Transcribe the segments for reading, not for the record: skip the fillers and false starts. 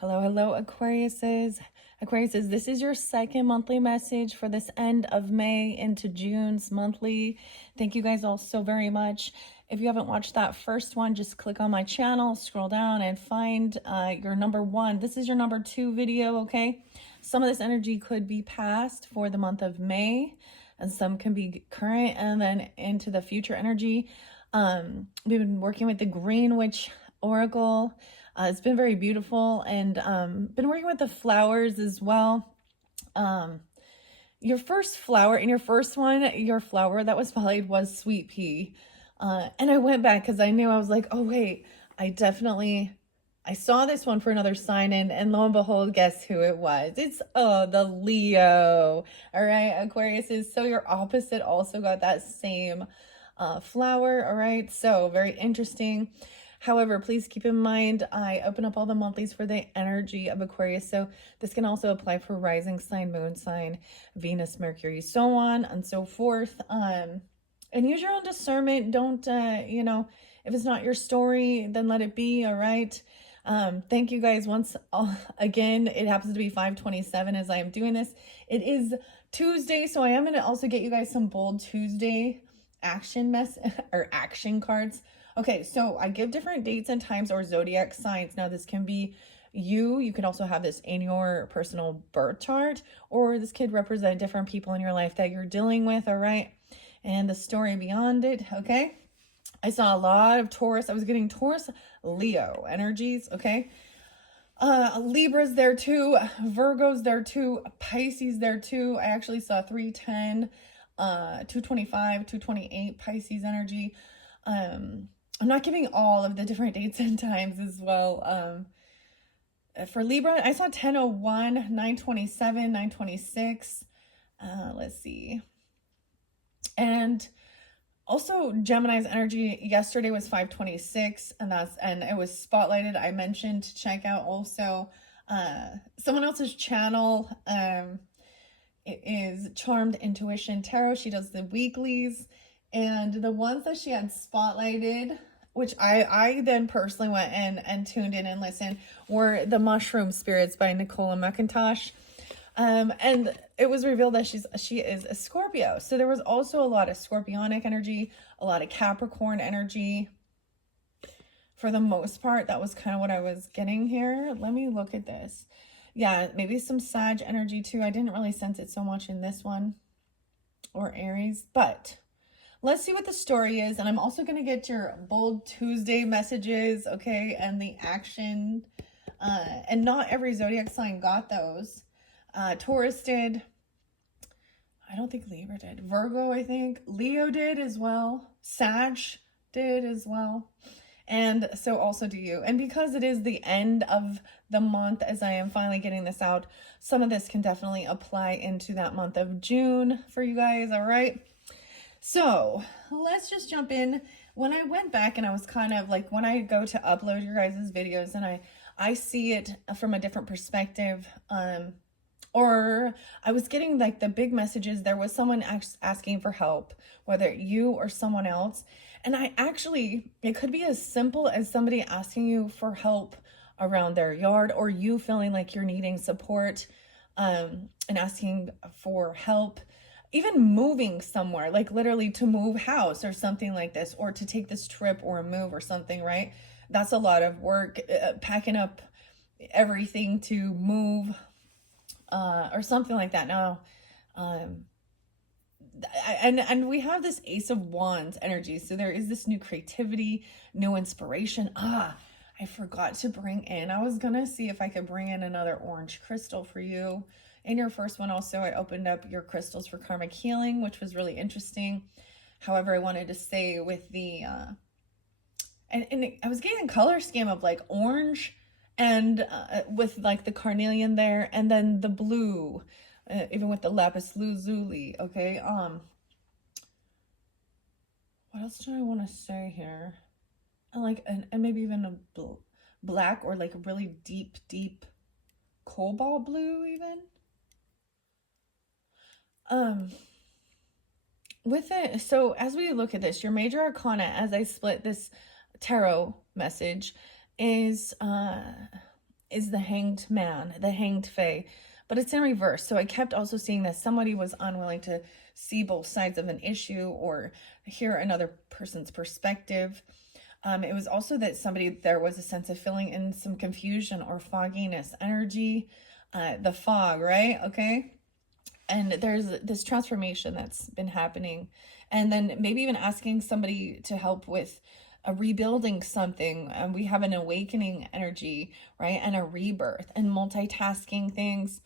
Hello, hello, Aquariuses. Aquariuses, this is your second monthly message for this end of May into June's monthly. Thank you guys all so very much. If you haven't watched that first one, just click on my channel, scroll down, and find your number one. This is your number two video, okay? Some of this energy could be past for the month of May, and some can be current and then into the future energy. We've been working with the Green Witch Oracle. It's been very beautiful, and been working with the flowers as well. Your first flower in your first one, your flower that was played was Sweet Pea. And I went back because I knew, I was like, oh wait, I saw this one for another sign in, and lo and behold, guess who it was? It's the Leo. All right, Aquarius is so your opposite also got that same flower. All right, so very interesting. However, please keep in mind, I open up all the monthlies for the energy of Aquarius. So this can also apply for rising sign, moon sign, Venus, Mercury, so on and so forth. And use your own discernment. Don't, if it's not your story, then let it be. All right. Thank you guys once again. It happens to be 5:27 as I am doing this. It is Tuesday, so I am going to also get you guys some bold Tuesday action cards. Okay, so I give different dates and times or zodiac signs. Now this can be you could also have this in your personal birth chart, or this could represent different people in your life that you're dealing with, all right? And the story beyond it, okay? I saw a lot of Taurus. I was getting Taurus, Leo energies, okay? Libra's there too, Virgo's there too, Pisces there too. I actually saw 310, 225, 228 Pisces energy. I'm not giving all of the different dates and times as well. For Libra, I saw 1001, 927, 926. Let's see. And also Gemini's energy yesterday was 526, and it was spotlighted. I mentioned to check out also someone else's channel. It is Charmed Intuition Tarot. She does the weeklies, and the ones that she had spotlighted, which I then personally went in and tuned in and listened, were the Mushroom Spirits by Nicola McIntosh. And it was revealed that she is a Scorpio. So there was also a lot of Scorpionic energy, a lot of Capricorn energy. For the most part, that was kind of what I was getting here. Let me look at this. Yeah, maybe some Sag energy too. I didn't really sense it so much in this one, or Aries, but let's see what the story is. And I'm also going to get your bold Tuesday messages, okay, and the action. And not every zodiac sign got those. Taurus did. I don't think Libra did. Virgo, I think. Leo did as well. Sag did as well. And so also do you. And because it is the end of the month, as I am finally getting this out, some of this can definitely apply into that month of June for you guys, all right? So let's just jump in. When I went back and I was kind of like, when I go to upload your guys' videos and I see it from a different perspective, or I was getting like the big messages, there was someone asking for help, whether you or someone else. And it could be as simple as somebody asking you for help around their yard, or you feeling like you're needing support, and asking for help. Even moving somewhere, like literally to move house or something like this, or to take this trip or move or something, right? That's a lot of work, packing up everything to move, or something like that. Now, and we have this Ace of Wands energy. So there is this new creativity, new inspiration. I forgot to bring in, I was gonna see if I could bring in another orange crystal for you. In your first one also, I opened up your crystals for karmic healing, which was really interesting. However, I wanted to stay with the, and I was getting a color scheme of like orange and with like the carnelian there, and then the blue, even with the lapis lazuli, okay? What else do I want to say here? And maybe even a black, or like a really deep cobalt blue even. With it, so as we look at this, your major arcana, as I split this tarot message, is is the Hanged Man, the Hanged Fae, but it's in reverse. So I kept also seeing that somebody was unwilling to see both sides of an issue or hear another person's perspective. It was also that there was a sense of feeling in some confusion or fogginess energy, the fog, right? Okay. And there's this transformation that's been happening. And then maybe even asking somebody to help with rebuilding something. We have an awakening energy, right? And a rebirth and multitasking things.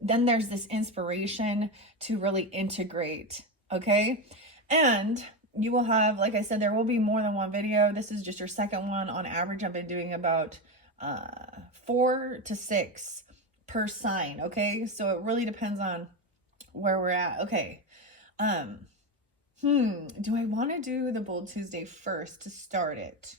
Then there's this inspiration to really integrate, okay? And you will have, like I said, there will be more than one video. This is just your second one. On average, I've been doing about 4 to 6 per sign, okay? So it really depends on where we're at. Okay. Do I want to do the Bold Tuesday first to start it?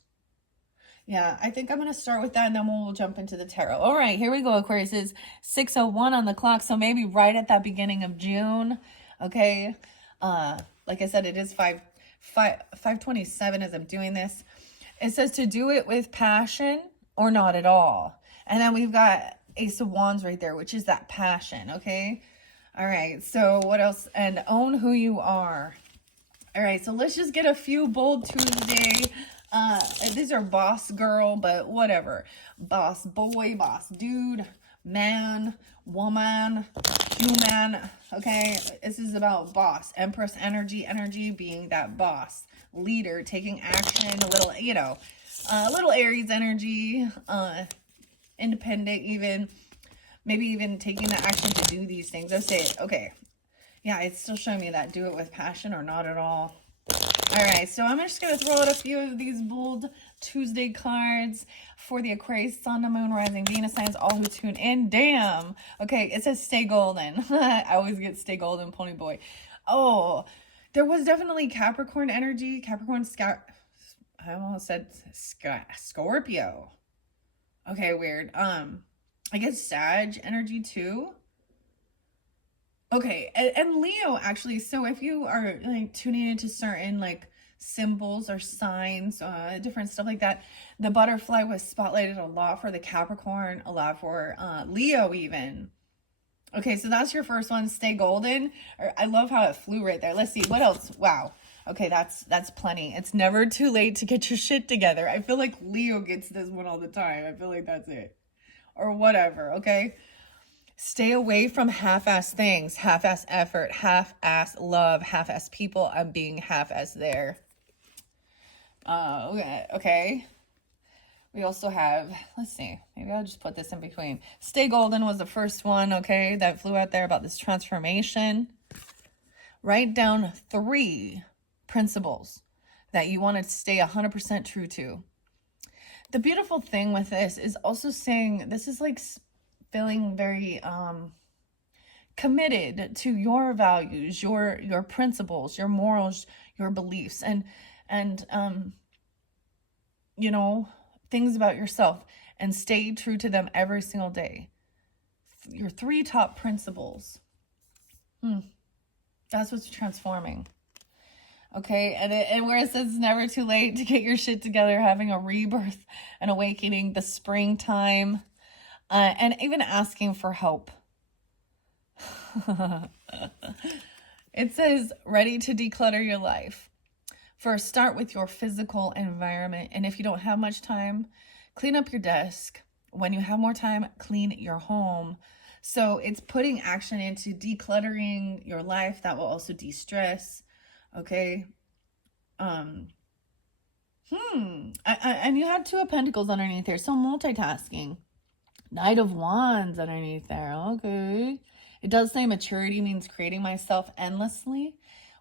Yeah, I think I'm going to start with that, and then we'll jump into the tarot. All right, here we go, Aquarius. It's 6:01 on the clock, so maybe right at that beginning of June, okay? Like I said, it is 5:27 as I'm doing this. It says to do it with passion or not at all. And then we've got Ace of Wands right there, which is that passion, okay? All right, so what else? And own who you are. All right, so let's just get a few Bold Tuesday. These are boss girl, but whatever. Boss boy, boss dude, man, woman, human. Okay, this is about boss. Empress energy being that boss, leader, taking action, a little, a little Aries energy, independent even. Maybe even taking the action to do these things. Let's say, okay. Yeah, it's still showing me that do it with passion or not at all. All right, so I'm just going to throw out a few of these Bold Tuesday cards for the Aquarius, Sun, the Moon, Rising, Venus signs, all who tune in. Damn. Okay, it says stay golden. I always get stay golden, pony boy. Oh, there was definitely Capricorn energy. I almost said Scorpio. Okay, weird. I guess Sag energy too. Okay, and Leo actually, so if you are like tuning into certain like symbols or signs, different stuff like that, the butterfly was spotlighted a lot for the Capricorn, a lot for Leo even. Okay, so that's your first one, stay golden. I love how it flew right there. Let's see, what else? Wow. Okay, that's plenty. It's never too late to get your shit together. I feel like Leo gets this one all the time. I feel like that's it. Or whatever, okay? Stay away from half-ass things, half-ass effort, half-ass love, half-ass people. I'm being half-ass there. Okay. We also have, let's see, maybe I'll just put this in between. Stay golden was the first one, okay, that flew out there about this transformation. Write down 3 principles that you want to stay 100% true to. The beautiful thing with this is also saying this is like feeling very committed to your values, your principles, your morals, your beliefs, and things about yourself, and stay true to them every single day. Your 3 top principles. That's what's transforming. Okay, and where it says never too late to get your shit together, having a rebirth, an awakening, the springtime, and even asking for help. It says ready to declutter your life. First, start with your physical environment, and if you don't have much time, clean up your desk. When you have more time, clean your home. So it's putting action into decluttering your life. That will also de-stress. Okay. And you have 2 of Pentacles underneath there. So multitasking. Knight of Wands underneath there. Okay. It does say maturity means creating myself endlessly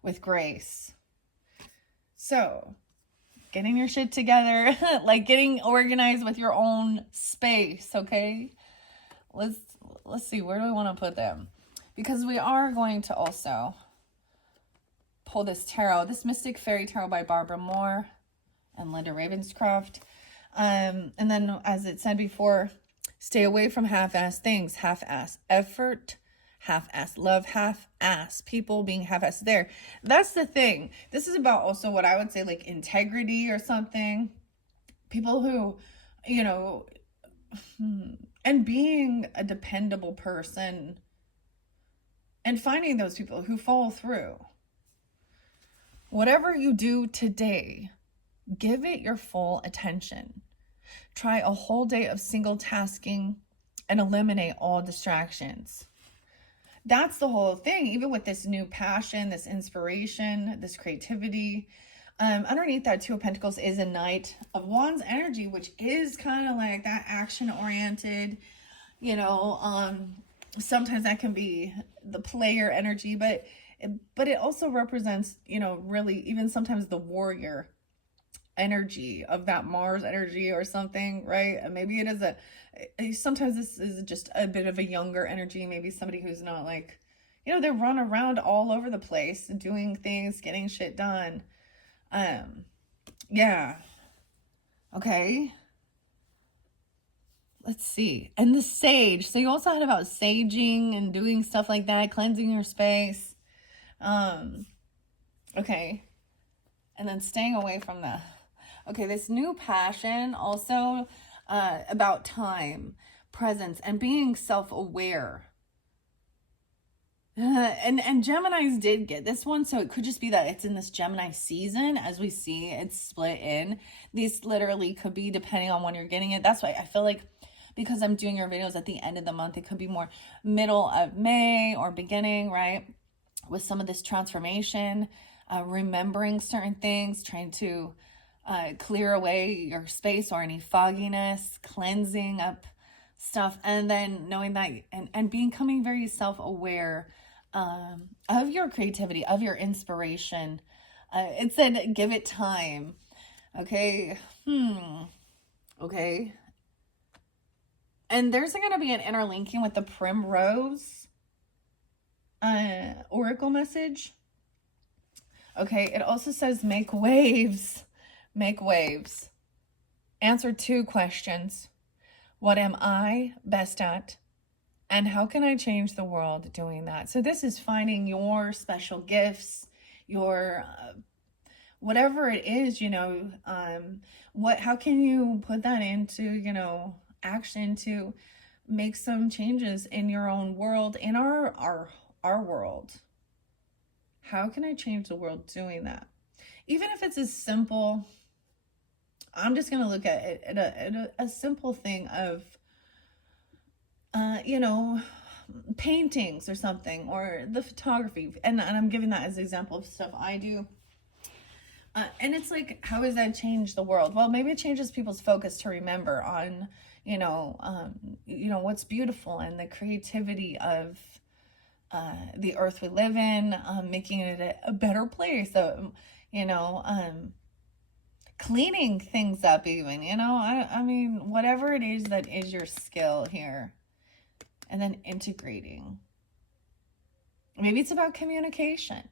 with grace. So getting your shit together, like getting organized with your own space. Okay. Let's see. Where do we want to put them? Because we are going to also pull this tarot, this Mystic Fairy Tarot by Barbara Moore and Linda Ravenscroft. And then, as it said before, stay away from half-ass things, half-ass effort, half-ass love, half-ass people, being half-ass there. That's the thing. This is about also what I would say like integrity or something. People who, and being a dependable person and finding those people who follow through. Whatever you do today, give it your full attention. Try a whole day of single tasking and eliminate all distractions. That's the whole thing, even with this new passion, this inspiration, this creativity. Underneath that Two of Pentacles is a Knight of Wands energy, which is kind of like that action-oriented, sometimes that can be the player energy, but it also represents, really even sometimes the warrior energy of that Mars energy or something, right? And maybe it is sometimes this is just a bit of a younger energy, maybe somebody who's not like, they run around all over the place doing things, getting shit done. Yeah. Okay. Let's see. And the Sage. So you also had about saging and doing stuff like that, cleansing your space. Okay. And then staying away from this new passion also, about time, presence, and being self-aware. And Geminis did get this one, so it could just be that it's in this Gemini season. As we see, it's split in. These literally could be depending on when you're getting it. That's why I feel like, because I'm doing your videos at the end of the month, it could be more middle of May or beginning, right? With some of this transformation, remembering certain things, trying to clear away your space or any fogginess, cleansing up stuff, and then knowing that and becoming very self-aware of your creativity, of your inspiration. It said, give it time. Okay. Okay. And there's going to be an interlinking with the Primrose oracle message. Okay. It also says, make waves. Make waves. Answer 2 questions. What am I best at? And how can I change the world doing that? So this is finding your special gifts, your whatever it is, how can you put that into, action to make some changes in your own world, in our world? How can I change the world doing that? Even if it's as simple, I'm just going to look at it at a simple thing of, paintings or something, or the photography. And I'm giving that as an example of stuff I do. And it's like, how does that change the world? Well, maybe it changes people's focus to remember on, what's beautiful and the creativity of the earth we live in, making it a better place. So, cleaning things up even, I mean, whatever it is that is your skill here. And then integrating. Maybe it's about communication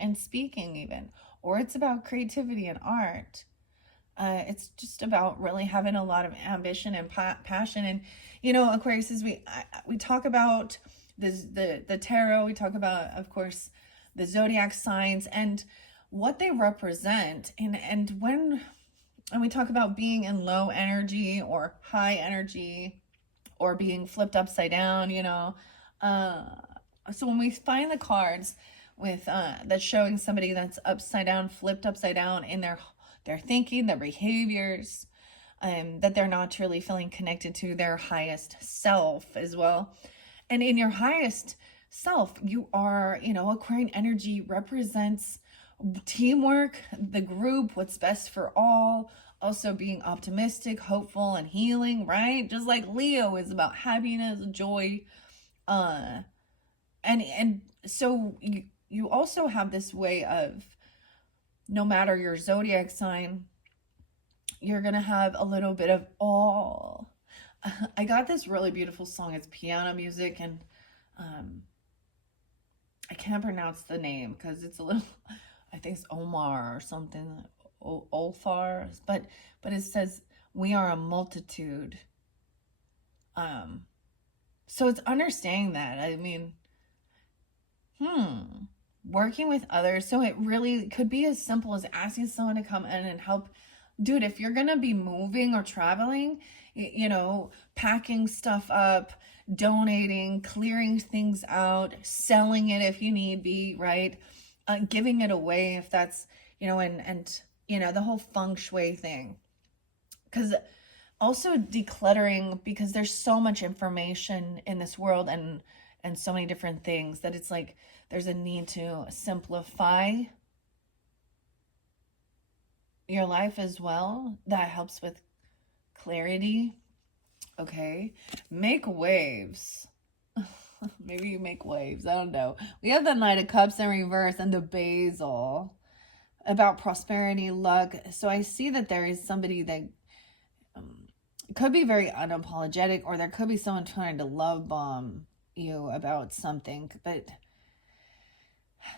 and speaking even, or it's about creativity and art. It's just about really having a lot of ambition and passion. And, Aquarius, is we talk about the tarot. We talk about, of course, the zodiac signs and what they represent. And we talk about being in low energy or high energy, or being flipped upside down, So when we find the cards with that's showing somebody that's upside down, flipped upside down in their thinking, their behaviors, that they're not truly feeling connected to their highest self as well. And in your highest self, you are, Aquarian energy represents teamwork, the group, what's best for all. Also being optimistic, hopeful, and healing, right? Just like Leo is about happiness, joy. And so you also have this way of, no matter your zodiac sign, you're going to have a little bit of all. I got this really beautiful song. It's piano music, and I can't pronounce the name because it's a little, I think it's Omar or something. Olfar, but it says, we are a multitude. So it's understanding that. I mean, working with others. So it really could be as simple as asking someone to come in and help dude, if you're gonna be moving or traveling, packing stuff up, donating, clearing things out, selling it if you need be, right? Giving it away if that's, the whole feng shui thing. Because also decluttering, because there's so much information in this world and so many different things that it's like there's a need to simplify your life as well. That helps with clarity. Okay. Make waves. Maybe you make waves. I don't know. We have the Knight of Cups in reverse and the Basil about prosperity, luck. So I see that there is somebody that could be very unapologetic, or there could be someone trying to love bomb you about something. But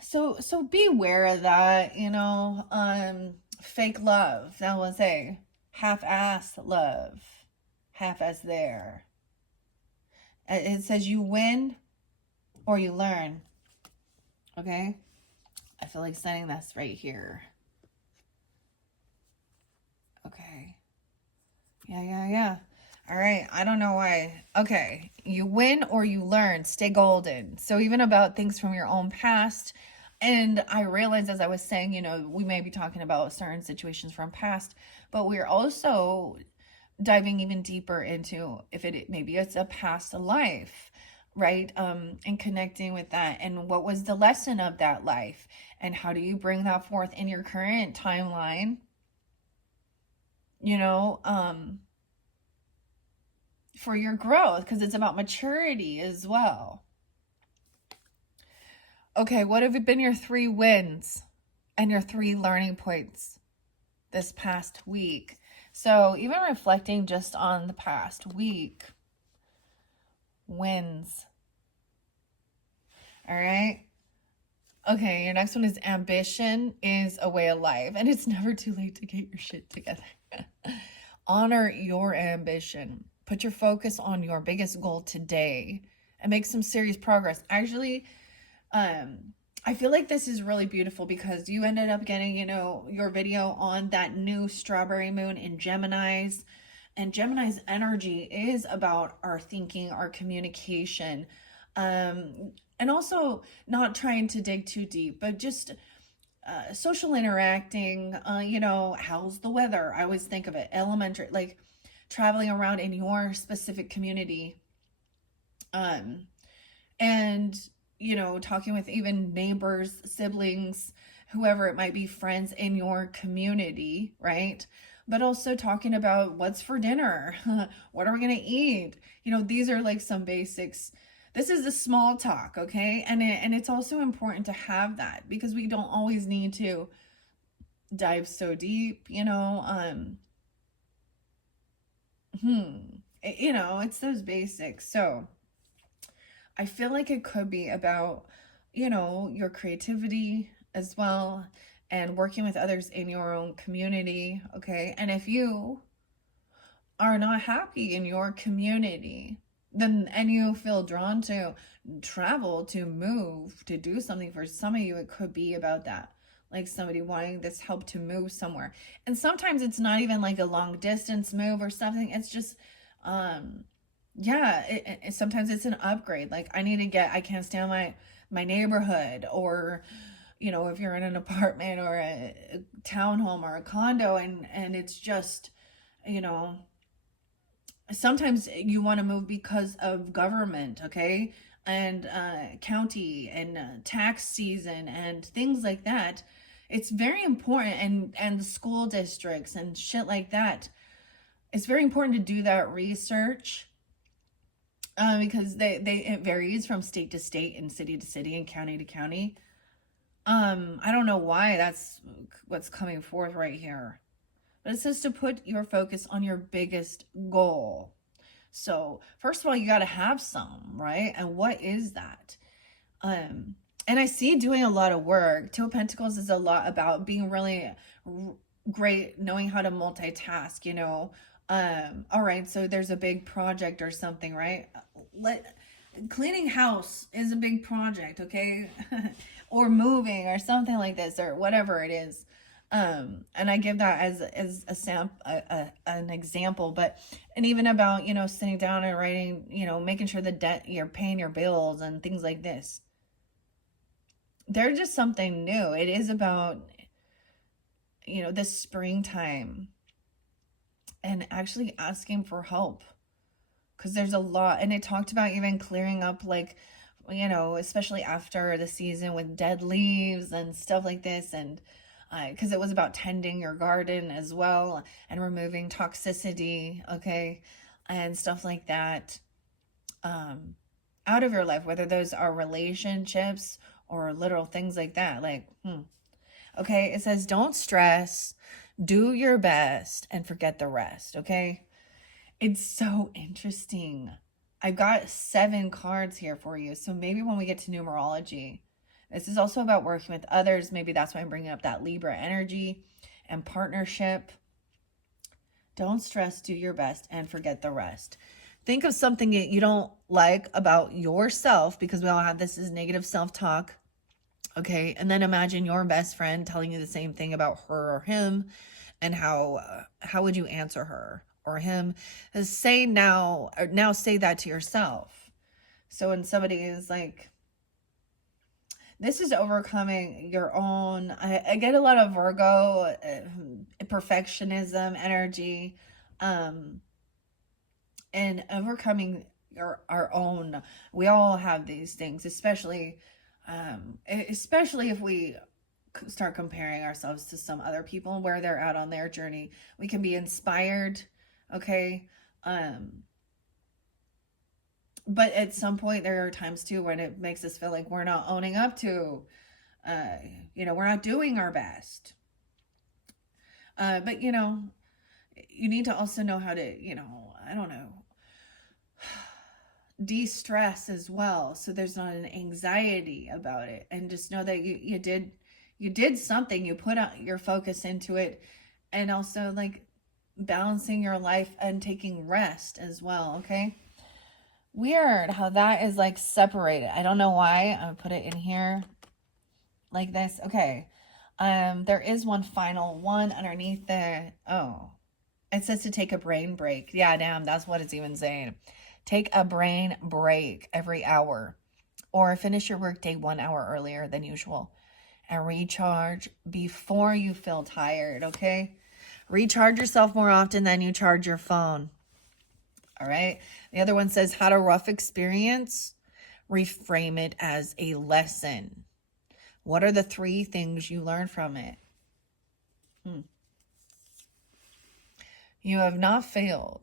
so beware of that, fake love. That was a half-assed love. Half-ass there. It says you win or you learn. Okay? I feel like setting this right here. Okay. Yeah. All right. I don't know why. Okay. You win or you learn. Stay golden. So even about things from your own past. And I realized as I was saying, we may be talking about certain situations from past, but we're also diving even deeper into if maybe it's a past life, right? And connecting with that, and what was the lesson of that life, and how do you bring that forth in your current timeline, for your growth, because it's about maturity as well. Okay, what have been your 3 wins and your 3 learning points this past week? So even reflecting just on the past week, wins. All right. Okay, your next one is ambition is a way of life, and it's never too late to get your shit together. Honor your ambition. Put your focus on your biggest goal today and make some serious progress. Actually, I feel like this is really beautiful because you ended up getting, your video on that new strawberry moon in Gemini's. And Gemini's energy is about our thinking, our communication, and also not trying to dig too deep, but just social interacting, how's the weather? I always think of it elementary, like traveling around in your specific community. And talking with even neighbors, siblings, whoever it might be, friends in your community, right? But also talking about what's for dinner, what are we going to eat? These are like some basics. This is the small talk, okay? And it's also important to have that because we don't always need to dive so deep, it's those basics. So I feel like it could be about, your creativity as well and working with others in your own community, okay? And if you are not happy in your community, and you feel drawn to travel, to move, to do something, for some of you, it could be about that. Like somebody wanting this help to move somewhere. And sometimes it's not even like a long distance move or something. It's just, sometimes it's an upgrade. Like I can't stand my neighborhood, or, if you're in an apartment or a townhome or a condo and it's just, sometimes you want to move because of government, okay? And county and tax season and things like that. It's very important, and the school districts and shit like that. It's very important to do that research because it varies from state to state and city to city and county to county. I don't know why that's what's coming forth right here. But it says to put your focus on your biggest goal. So first of all, you got to have some, right? And what is that? And I see doing a lot of work. 2 of Pentacles is a lot about being really great, knowing how to multitask, all right, so there's a big project or something, right? Cleaning house is a big project, okay? Or moving or something like this, or whatever it is. And I give that as an example, but, and even about, sitting down and writing, making sure the debt, you're paying your bills and things like this. They're just something new. It is about, this springtime and actually asking for help, because there's a lot. And it talked about even clearing up, like, especially after the season with dead leaves and stuff like this. And because it was about tending your garden as well and removing toxicity, okay, and stuff like that, out of your life, whether those are relationships or literal things like that. Like, okay, it says, don't stress, do your best, and forget the rest, okay? It's so interesting. I've got 7 cards here for you. So maybe when we get to numerology, this is also about working with others. Maybe that's why I'm bringing up that Libra energy and partnership. Don't stress, do your best, and forget the rest. Think of something that you don't like about yourself, because we all have this as negative self-talk. Okay, and then imagine your best friend telling you the same thing about her or him, and how would you answer her or him? Say now say that to yourself. So when somebody is like, this is overcoming your own, I get a lot of Virgo, perfectionism energy, and overcoming our own. We all have these things, especially if we start comparing ourselves to some other people and where they're at on their journey. We can be inspired, okay? But at some point, there are times too when it makes us feel like we're not owning up to, we're not doing our best. But, you need to also know how to, I don't know, de-stress as well. So there's not an anxiety about it. And just know that you did something, you put out your focus into it. And also, like, balancing your life and taking rest as well, okay? Weird how that is like separated. I don't know why. I'm gonna put it in here like this. Okay. There is one final one underneath the, it says to take a brain break. Yeah, damn, that's what it's even saying. Take a brain break every hour, or finish your workday 1 hour earlier than usual, and recharge before you feel tired, okay? Recharge yourself more often than you charge your phone. All right. The other one says, had a rough experience, reframe it as a lesson. What are the 3 things you learned from it? You have not failed.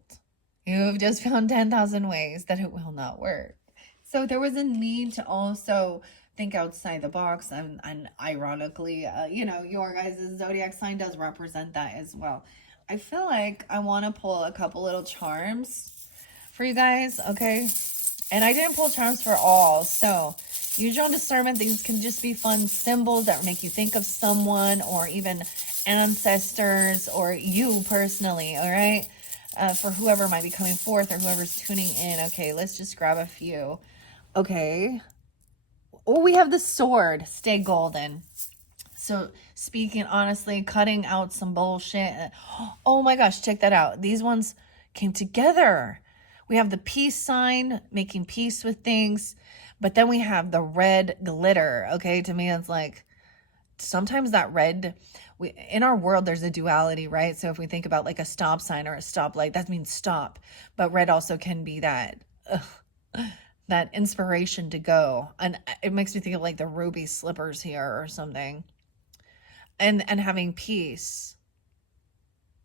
You have just found 10,000 ways that it will not work. So there was a need to also think outside the box. And ironically, your guys' zodiac sign does represent that as well. I feel like I want to pull a couple little charms for you guys, okay? And I didn't pull charms for all, so use your own discernment. These can just be fun symbols that make you think of someone, or even ancestors, or you personally, all right? For whoever might be coming forth or whoever's tuning in. Okay, let's just grab a few. Okay. Oh, we have the sword. Stay golden. So speaking honestly, cutting out some bullshit. Oh my gosh, check that out. These ones came together. We have the peace sign, making peace with things. But then we have the red glitter. Okay, to me, it's like, sometimes that red, in our world, there's a duality, right? So if we think about like a stop sign or a stoplight, that means stop. But red also can be that, that inspiration to go. And it makes me think of like the ruby slippers here or something. And having peace.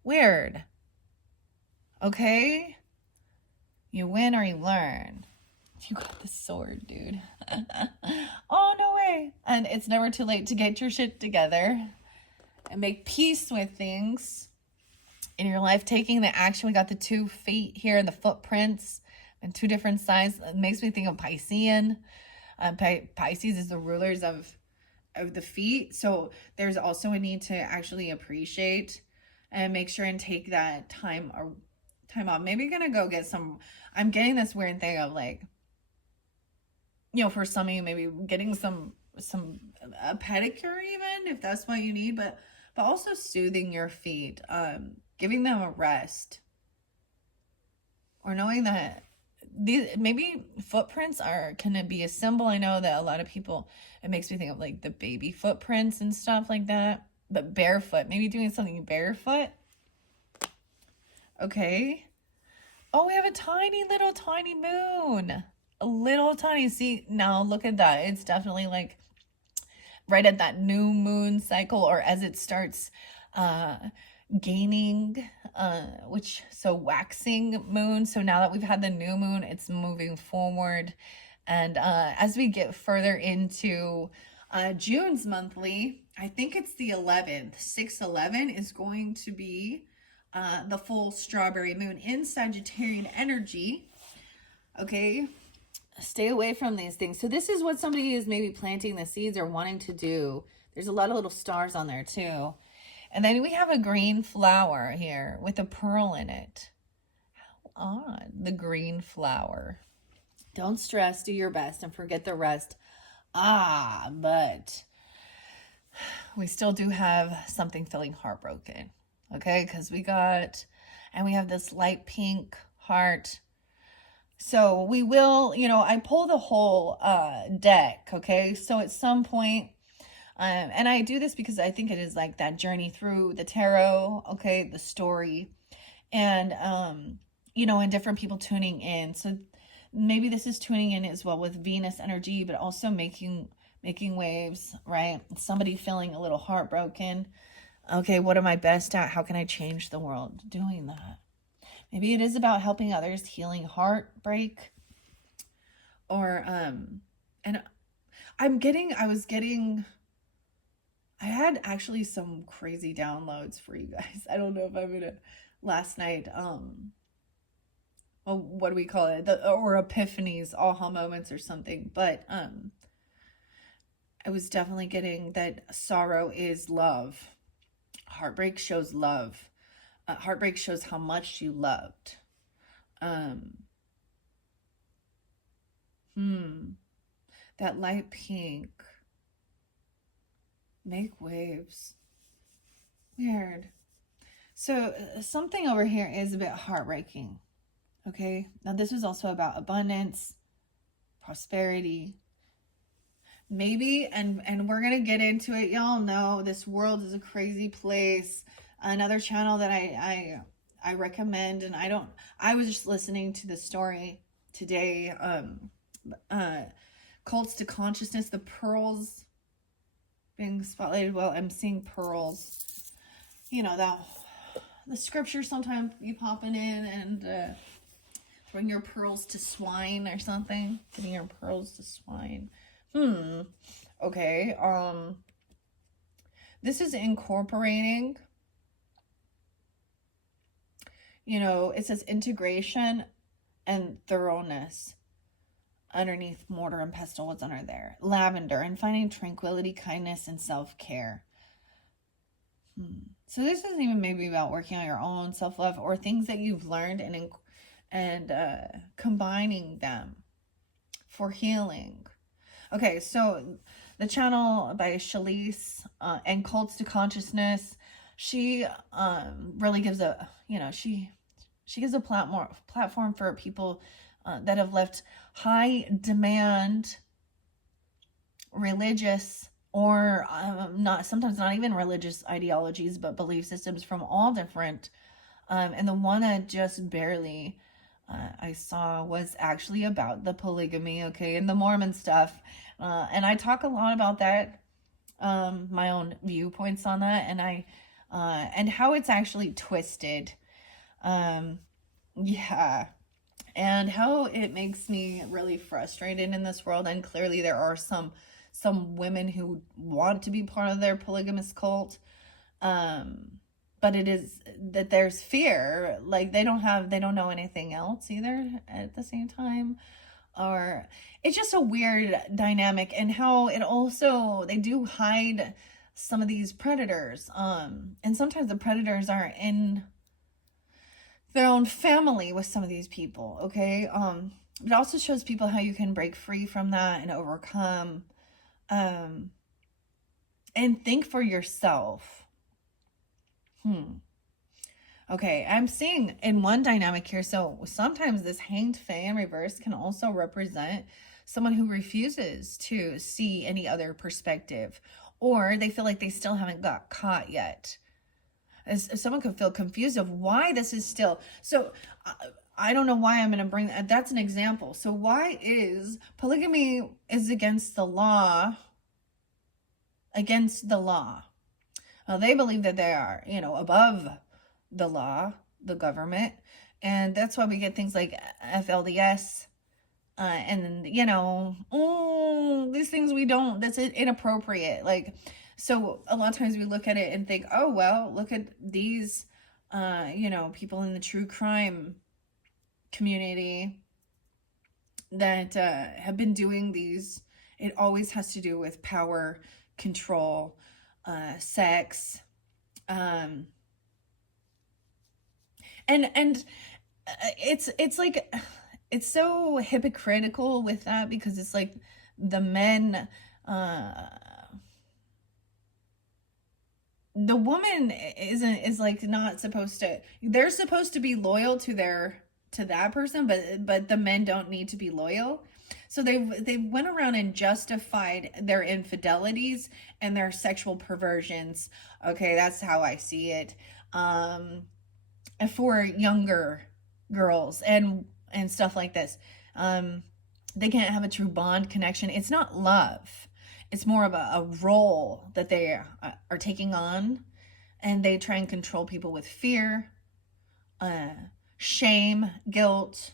Weird. Okay? You win or you learn. You got the sword, dude. Oh, no way. And it's never too late to get your shit together and make peace with things in your life. Taking the action. We got the 2 feet here and the footprints and 2 different sizes. It makes me think of Piscean. Pisces is the rulers of the feet. So there's also a need to actually appreciate and make sure and take that time off. Maybe you're gonna go get some, I'm getting this weird thing of like, for some of you, maybe getting a pedicure even, if that's what you need. But but also soothing your feet, giving them a rest, or knowing that these maybe footprints can it be a symbol. I know that a lot of people, it makes me think of like the baby footprints and stuff like that, but barefoot, maybe doing something barefoot. Okay. Oh, we have a tiny little tiny moon, a little tiny. See, now look at that. It's definitely like right at that new moon cycle, or as it starts uh gaining, so waxing moon. So now that we've had the new moon, it's moving forward. And as we get further into June's monthly, I think it's the 11th, 6/11 is going to be the full strawberry moon in Sagittarian energy. Okay, stay away from these things. So this is what somebody is maybe planting the seeds or wanting to do. There's a lot of little stars on there too. And then we have a green flower here with a pearl in it. How odd, the green flower. Don't stress, do your best and forget the rest. But we still do have something feeling heartbroken. Okay, because we have this light pink heart. So we will, I pull the whole deck, okay? So at some point, and I do this because I think it is like that journey through the tarot, okay, the story, and, and different people tuning in. So maybe this is tuning in as well with Venus energy, but also making waves, right? Somebody feeling a little heartbroken. Okay, what am I best at? How can I change the world doing that? Maybe it is about helping others, healing heartbreak. Or, and I had actually some crazy downloads for you guys. I don't know if I'm gonna, last night, well, what do we call it? Or epiphanies, aha moments or something. But, I was definitely getting that sorrow is love. Heartbreak shows love. Heartbreak shows how much you loved. That light pink. Make waves. Weird. So something over here is a bit heartbreaking. Okay. Now this is also about abundance, prosperity. Maybe, and we're going to get into it. Y'all know this world is a crazy place. Another channel that I recommend, and I was just listening to the story today, Cults to Consciousness, the pearls being spotlighted. Well, I'm seeing pearls, that the scripture sometimes be popping in, and bring your pearls to swine or something, getting your pearls to swine. Okay, this is incorporating, it says integration and thoroughness underneath mortar and pestle. What's under there? Lavender, and finding tranquility, kindness, and self-care. So this isn't even maybe about working on your own self-love or things that you've learned and combining them for healing. Okay, so the channel by Shalise and Cults to Consciousness, she really gives a, she gives a platform for people that have left high demand religious or sometimes not even religious ideologies, but belief systems from all different. And the one that just barely I saw was actually about the polygamy, okay, and the Mormon stuff. And I talk a lot about that, my own viewpoints on that, and how it's actually twisted. Yeah. And how it makes me really frustrated in this world. And clearly there are some women who want to be part of their polygamous cult. But it is that there's fear, like they don't know anything else either at the same time. Or it's just a weird dynamic, and how it also, they do hide some of these predators. And sometimes the predators are in their own family with some of these people, okay? It also shows people how you can break free from that and overcome, and think for yourself. Okay, I'm seeing in one dynamic here. So sometimes this hanged fae in reverse can also represent someone who refuses to see any other perspective, or they feel like they still haven't got caught yet. As someone could feel confused of why this is still so. I don't know why I'm going to bring that. That's an example. So why is polygamy is against the law? Against the law. They believe that they are, above the law, the government, and that's why we get things like FLDS, and these things that's inappropriate. Like, so a lot of times we look at it and think, oh well, look at these, people in the true crime community that have been doing these. It always has to do with power, control, sex, and it's like, it's so hypocritical with that, because it's like the men, the woman is like not supposed to, they're supposed to be loyal to that person, but the men don't need to be loyal. So they went around and justified their infidelities and their sexual perversions. Okay, that's how I see it. For younger girls and stuff like this, they can't have a true bond connection. It's not love. It's more of a role that they are taking on, and they try and control people with fear, shame, guilt,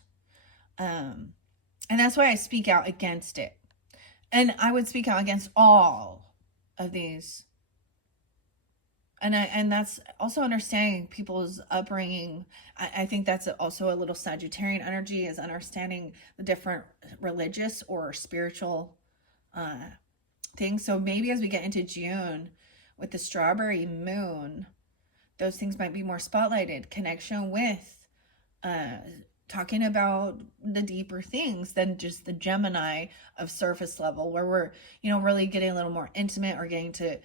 and that's why I speak out against it. And I would speak out against all of these. And that's also understanding people's upbringing. I think that's also a little Sagittarian energy, is understanding the different religious or spiritual things. So maybe as we get into June with the strawberry moon, those things might be more spotlighted. Connection with, talking about the deeper things than just the Gemini of surface level, where we're, really getting a little more intimate, or getting to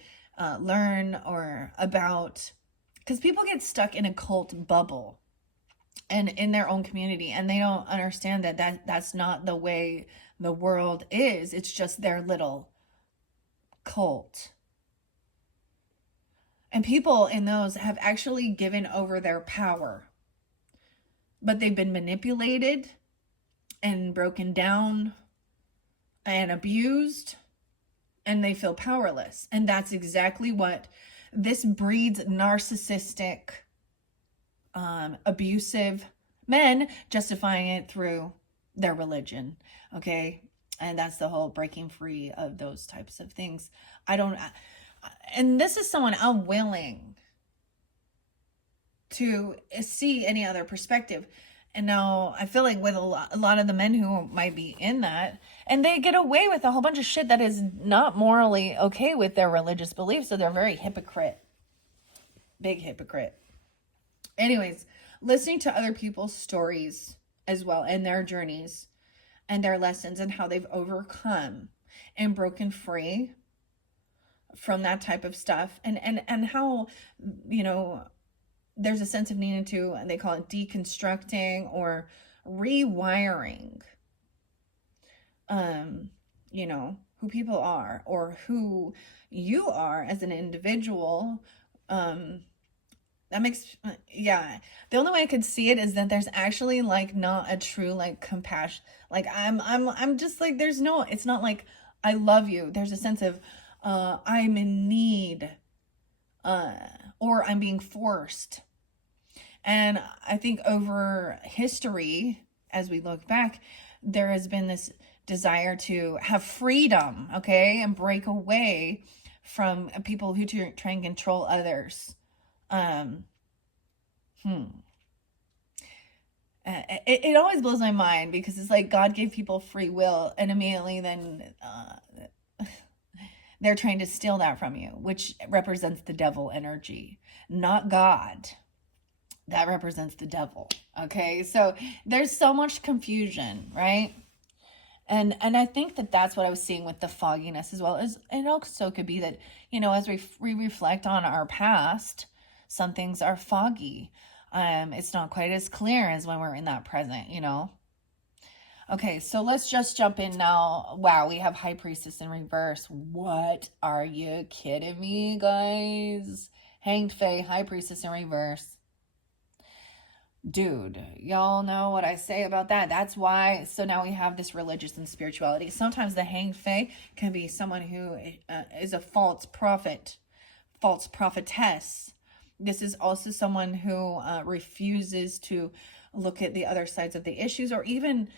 learn or about, because people get stuck in a cult bubble and in their own community, and they don't understand that's not the way the world is. It's just their little cult. And people in those have actually given over their power, but they've been manipulated and broken down and abused, and they feel powerless. And that's exactly what this breeds: narcissistic, abusive men, justifying it through their religion. Okay. And that's the whole breaking free of those types of things. And this is someone unwilling to see any other perspective. And now I feel like with a lot of the men who might be in that, and they get away with a whole bunch of shit that is not morally okay with their religious beliefs. So they're very hypocrite, big hypocrite. Anyways, listening to other people's stories as well, and their journeys and their lessons, and how they've overcome and broken free from that type of stuff, and how, there's a sense of needing to, and they call it deconstructing or rewiring, who people are, or who you are as an individual. That makes, the only way I could see it is that there's actually like not a true like compassion. Like I'm just like, it's not like I love you. There's a sense of, I'm in need, or I'm being forced. And I think over history, as we look back, there has been this desire to have freedom, okay, and break away from people who try and control others. It always blows my mind, because it's like God gave people free will, and immediately then they're trying to steal that from you, which represents the devil energy, not God. That represents the devil. Okay, so there's so much confusion, right? And I think that that's what I was seeing with the fogginess as well. As it also could be that, as we reflect on our past, Some things are foggy. It's not quite as clear as when we're in that present, you know? Okay, so let's just jump in now. Wow, we have High Priestess in reverse. What? Are you kidding me, guys? Hanged Fae, High Priestess in reverse. Dude, y'all know what I say about that. That's why, so now we have this religious and spirituality. Sometimes the Hanged Fae can be someone who is a false prophet, false prophetess. This is also someone who refuses to look at the other sides of the issues or even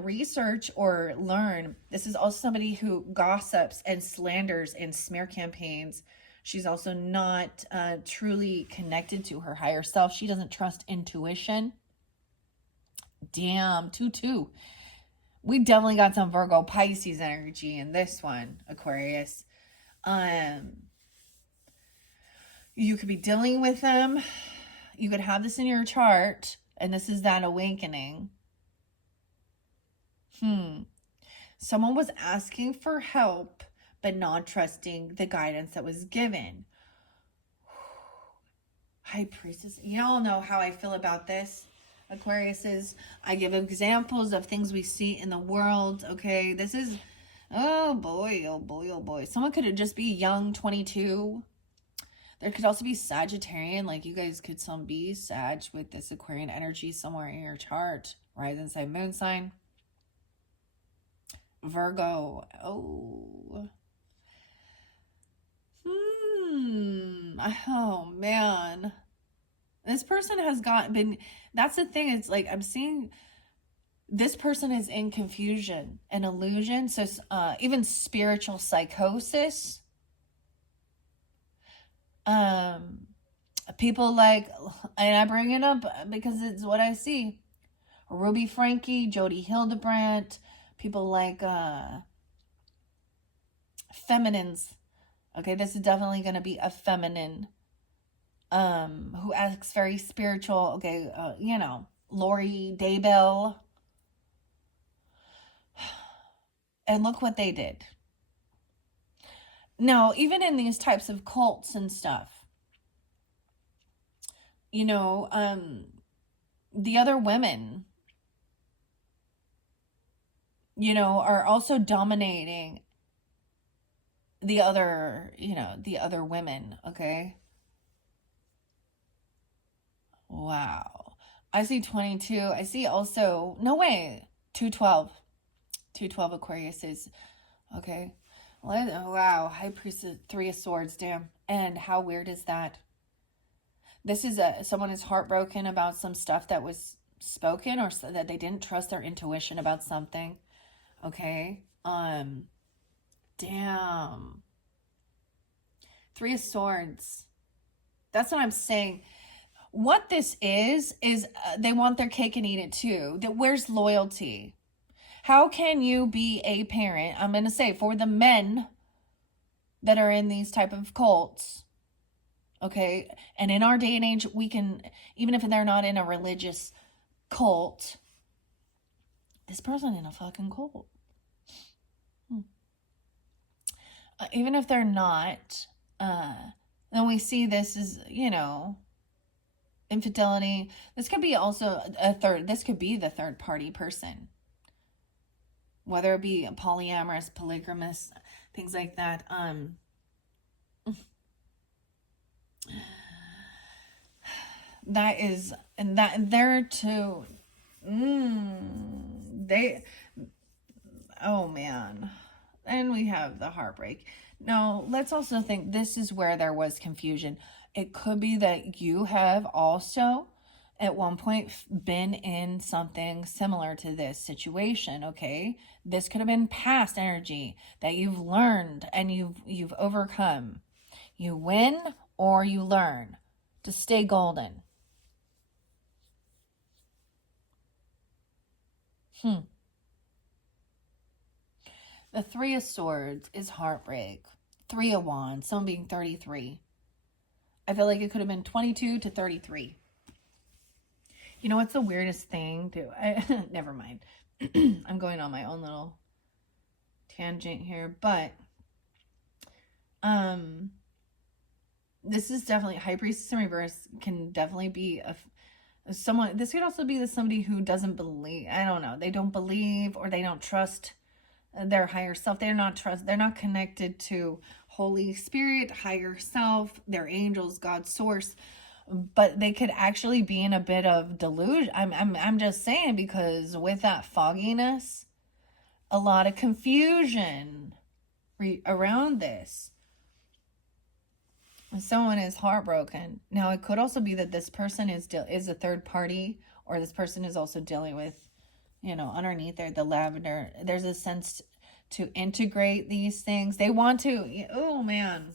research or learn. This is also somebody who gossips and slanders and smear campaigns. She's also not truly connected to her higher self. She doesn't trust intuition. Damn, 2-2. We definitely got some Virgo Pisces energy in this one, Aquarius. You could be dealing with them. You could have this in your chart, and this is that awakening. Someone was asking for help, but not trusting the guidance that was given. High Priestess. Y'all know how I feel about this. Aquarius is, I give examples of things we see in the world. Okay, this is, oh boy, oh boy, oh boy. Someone could just be young, 22. There could also be Sagittarian, like you guys could some be Sag with this Aquarian energy somewhere in your chart. Rising sign, moon sign. Virgo. Oh. Oh, man. This person has been, that's the thing. It's like, I'm seeing this person is in confusion and illusion. So even spiritual psychosis. People like, and I bring it up because it's what I see. Ruby Frankie, Jody Hildebrandt, people like feminines. Okay, this is definitely going to be a feminine who acts very spiritual. Okay, you know, Lori Daybell. And look what they did. Now, even in these types of cults and stuff, you know, the other women, you know, are also dominating the other, you know, the other women, okay? Wow. I see 22. I see also, no way, 212. 212 Aquarius is, okay. Wow, High Priestess, 3 of Swords, damn. And how weird is that? This is someone is heartbroken about some stuff that was spoken or so that they didn't trust their intuition about something. Okay. Damn. 3 of Swords. That's what I'm saying. What this is they want their cake and eat it too. Where's loyalty? How can you be a parent? I'm going to say for the men that are in these type of cults, okay? And in our day and age, we can, even if they're not in a religious cult, this person in a fucking cult. Even if they're not, then we see this as, you know, infidelity. This could be also this could be the third party person. Whether it be polyamorous, polygamous, things like that. That is, and that they're too, oh man. And we have the heartbreak. Now, let's also think this is where there was confusion. It could be that you have also at one point been in something similar to this situation, okay? This could have been past energy that you've learned and you've overcome. You win or you learn to stay golden. The 3 of Swords is heartbreak. 3 of Wands, someone being 33. I feel like it could have been 22 to 33. You know what's the weirdest thing? Never mind. I'm going on my own little tangent here, but this is definitely High Priestess in reverse can definitely be someone. This could also be somebody who doesn't believe. I don't know. They don't believe, or they don't trust their higher self. They're not connected to Holy Spirit, higher self, their angels, God's source. But they could actually be in a bit of delusion. I'm just saying, because with that fogginess, a lot of confusion around this. Someone is heartbroken. Now, it could also be that this person is a third party, or this person is also dealing with, underneath there, the lavender. There's a sense to integrate these things. They want to, oh man.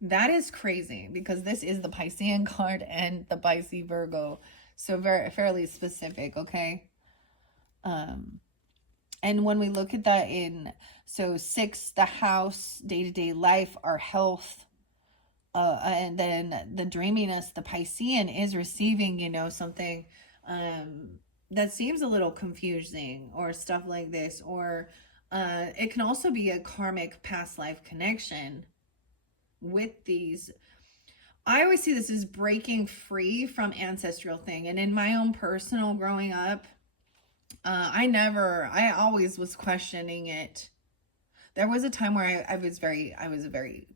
That is crazy, because this is the Piscean card and the Pisces Virgo. So fairly specific, okay? And when we look at that so 6, the house, day-to-day life, our health, and then the dreaminess, the Piscean is receiving, something that seems a little confusing, or stuff like this. Or it can also be a karmic past life connection with these. I always see this as breaking free from ancestral thing. And in my own personal growing up, I always was questioning it. There was a time where I was a very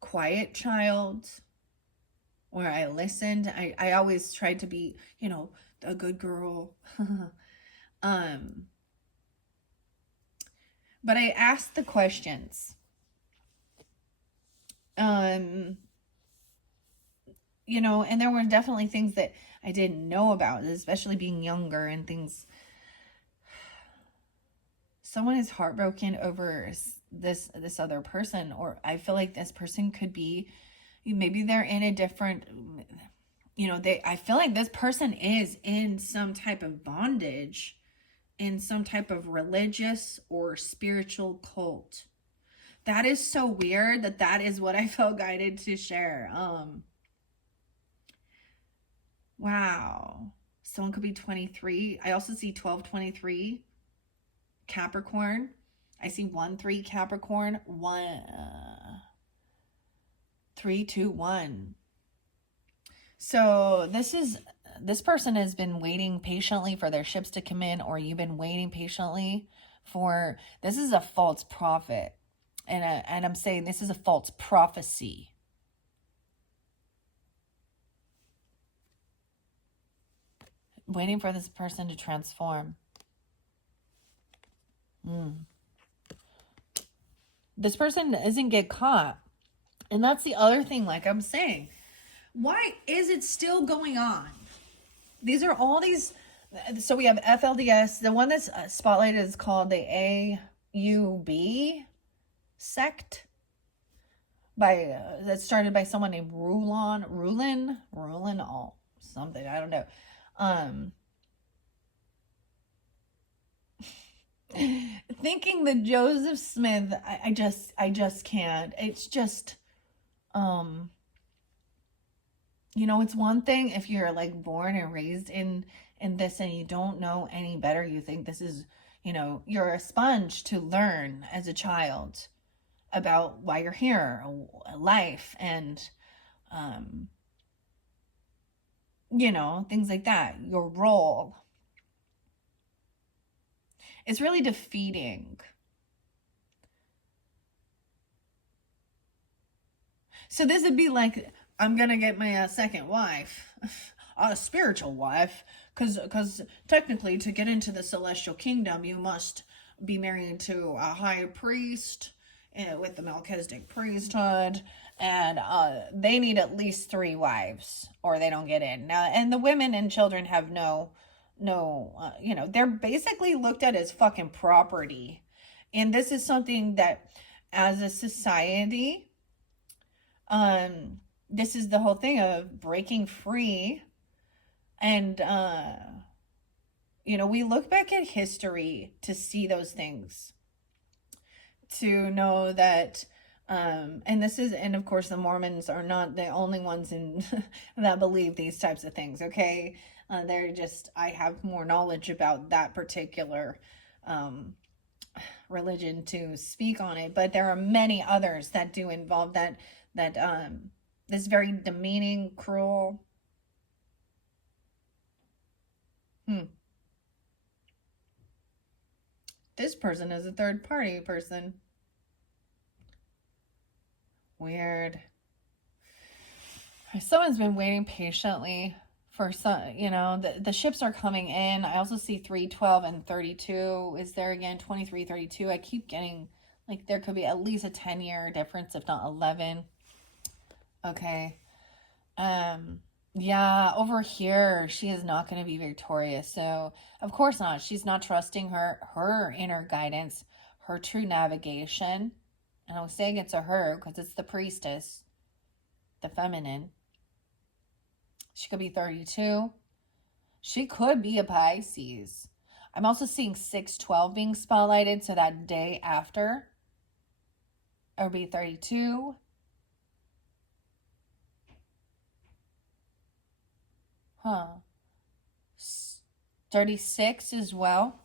quiet child, where I listened. I always tried to be, a good girl. But I asked the questions. And there were definitely things that I didn't know about, especially being younger and things. Someone is heartbroken over this other person, or I feel like this person could be, maybe they're in a different, I feel like this person is in some type of bondage, in some type of religious or spiritual cult. That is so weird that is what I felt guided to share. Wow. Someone could be 23. I also see 1223 Capricorn. I see 1-3 Capricorn. 1-3-2-1. So this person has been waiting patiently for their ships to come in, or you've been waiting patiently for, this is a false prophet. And I'm saying this is a false prophecy. Waiting for this person to transform. This person doesn't get caught. And that's the other thing, like I'm saying. Why is it still going on? These are all these. So we have FLDS. The one that's spotlighted is called the AUB sect. That started by someone named Rulin, something, I don't know. Thinking that Joseph Smith, I just can't. It's just, it's one thing if you're like born and raised in this and you don't know any better. You think this is, you're a sponge to learn as a child about why you're here, life, and, things like that, your role. It's really defeating. So this would be like, I'm going to get my second wife, a spiritual wife, because technically to get into the celestial kingdom, you must be married to a high priest with the Melchizedek priesthood, and they need at least 3 wives or they don't get in. Now, and the women and children have no, they're basically looked at as fucking property. And this is something that as a society, this is the whole thing of breaking free. And, we look back at history to see those things, to know that, and of course the Mormons are not the only ones that believe these types of things. Okay. I have more knowledge about that particular, religion to speak on it, but there are many others that do involve this very demeaning, cruel. This person is a third party person. Weird. Someone's been waiting patiently for some, the ships are coming in. I also see 3, 12, and 32 is there again. 23, 32. I keep getting, like, there could be at least a 10-year difference, if not 11. Okay. Yeah, over here, she is not going to be victorious. So, of course not. She's not trusting her inner guidance, her true navigation. And I'm saying it's a her because it's the priestess, the feminine. She could be 32. She could be a Pisces. I'm also seeing 6/12 being spotlighted. So that day after, it would be 32. Huh. 36 as well.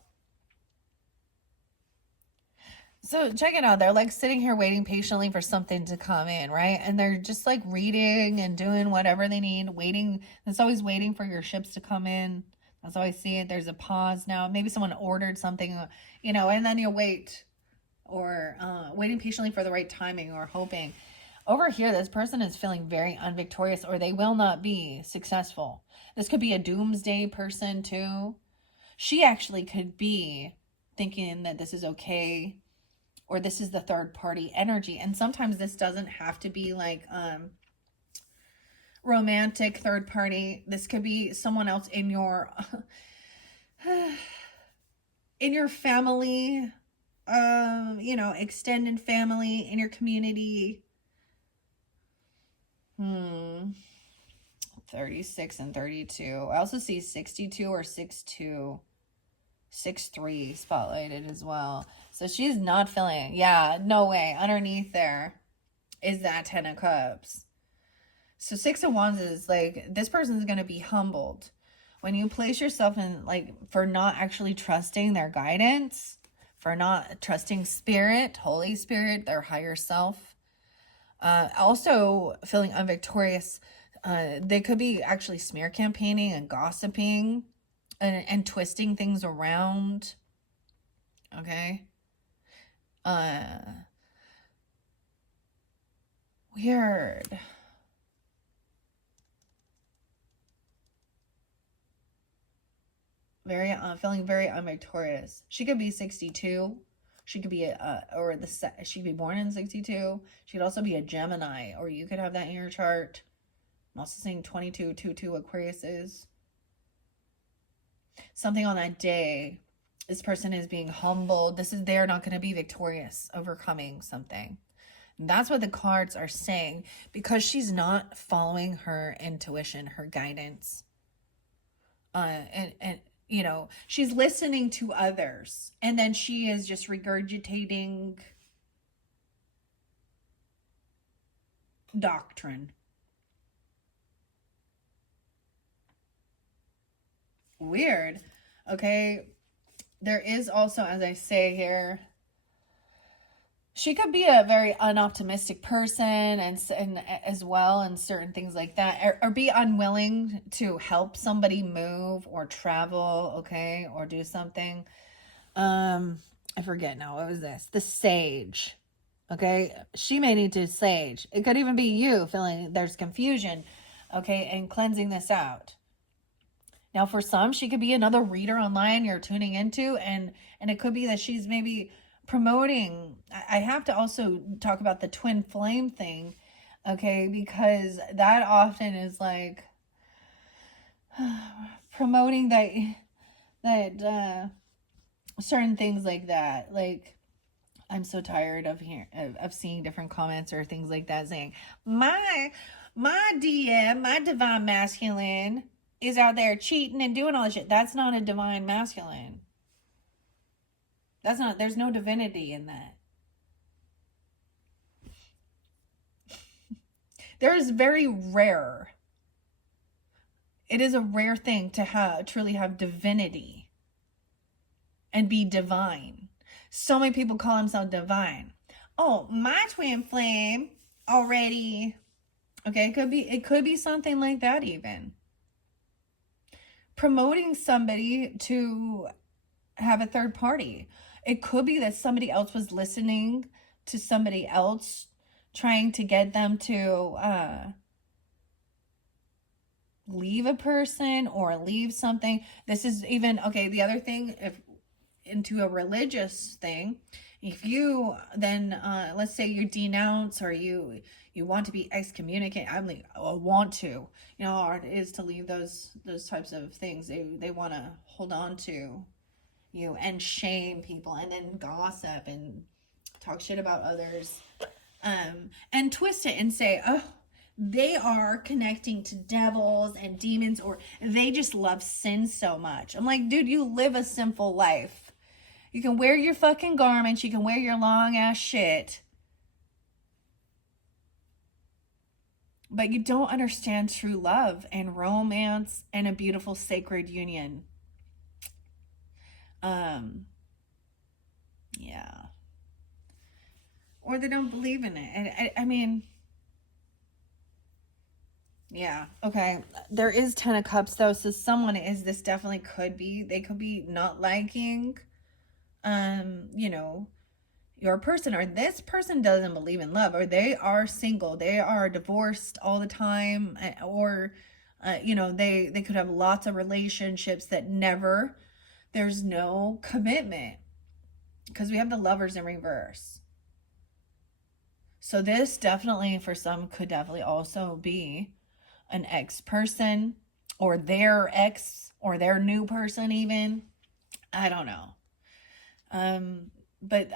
So check it out. They're like sitting here waiting patiently for something to come in, right? And they're just like reading and doing whatever they need, waiting. It's always waiting for your ships to come in. That's how I see it. There's a pause now. Maybe someone ordered something, and then you wait, or waiting patiently for the right timing, or hoping. Over here, this person is feeling very unvictorious, or they will not be successful. This could be a doomsday person too. She actually could be thinking that this is okay, or this is the third party energy. And sometimes this doesn't have to be like romantic third party. This could be someone else in your family, extended family, in your community. 36 and 32. I also see 62 or 62. 6/3 spotlighted as well. So she's not feeling, no way. Underneath there is that 10 of Cups. So 6 of Wands is like, this person's going to be humbled. When you place yourself in, like, for not actually trusting their guidance, for not trusting Spirit, Holy Spirit, their higher self. Also feeling unvictorious. They could be actually smear campaigning and gossiping. And twisting things around. Okay. Weird. Feeling very unvictorious. She could be 62. She could be she could be born in 62. She could also be a Gemini, or you could have that in your chart. I'm also seeing 22, 22 Aquarius is. Something on that day, this person is being humbled. They're not going to be victorious, overcoming something. And that's what the cards are saying, because she's not following her intuition, her guidance. And she's listening to others, and then she is just regurgitating doctrine. Weird. Okay. There is also, as I say here, she could be a very unoptimistic person, and as well, and certain things like that, or be unwilling to help somebody move or travel, okay, or do something. I forget now. What was this? The Sage. Okay. She may need to sage. It could even be you feeling there's confusion, okay, and cleansing this out. Now, for some, she could be another reader online you're tuning into, and it could be that she's maybe promoting. I have to also talk about the twin flame thing, okay, because that often is like promoting that certain things like that. Like, I'm so tired of seeing different comments or things like that saying, my DM, my divine masculine is out there cheating and doing all this shit. That's not a divine masculine. There's no divinity in that. There is very rare. It is a rare thing to truly have divinity and be divine. So many people call themselves divine. Oh, my twin flame already. Okay, it could be something like that even. Promoting somebody to have a third party. It could be that somebody else was listening to somebody else, trying to get them to leave a person or leave something. This is even, okay, the other thing, if into a religious thing, if you then let's say you denounce or you want to be excommunicated, I mean, want to, you know, art is to leave those types of things. They want to hold on to you and shame people and then gossip and talk shit about others, and twist it and say, oh, they are connecting to devils and demons, or they just love sin so much. I'm like, dude, you live a sinful life. You can wear your fucking garments, you can wear your long ass shit, but you don't understand true love and romance and a beautiful sacred union. Yeah. Or they don't believe in it. And I mean, yeah, okay. There is 10 of Cups though, so someone this definitely could be, they could be not liking, you know, your person, or this person doesn't believe in love, or they are single, they are divorced all the time, or, you know, they could have lots of relationships that never, there's no commitment, because we have the Lovers in reverse. So this definitely, for some, could definitely also be an ex person, or their ex, or their new person even. I don't know. But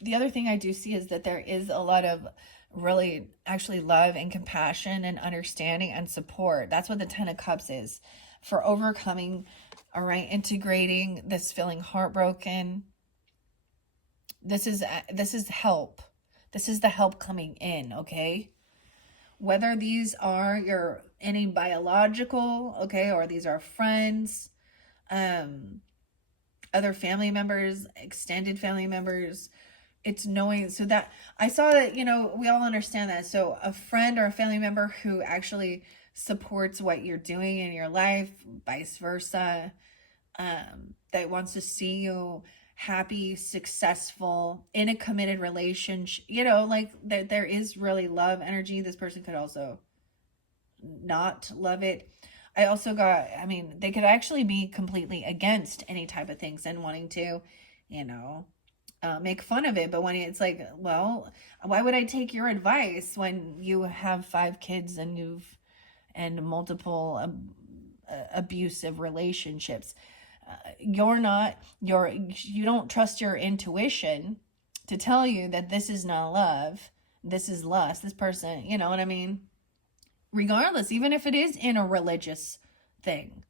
the other thing I do see is that there is a lot of really actually love and compassion and understanding and support. That's what the 10 of Cups is, for overcoming, all right, integrating this feeling heartbroken. This is help. This is the help coming in, okay? Whether these are any biological, okay, or these are friends, other family members, extended family members, it's knowing, so that I saw that, you know, we all understand that. So a friend or a family member who actually supports what you're doing in your life, vice versa, that wants to see you happy, successful, in a committed relationship, you know, like there is really love energy. This person could also not love it. I also got, I mean, they could actually be completely against any type of things and wanting to, you know, make fun of it. But when it's like, well, why would I take your advice when you have 5 kids and multiple abusive relationships? You don't trust your intuition to tell you that this is not love, this is lust, this person, you know what I mean? Regardless, even if it is in a religious thing.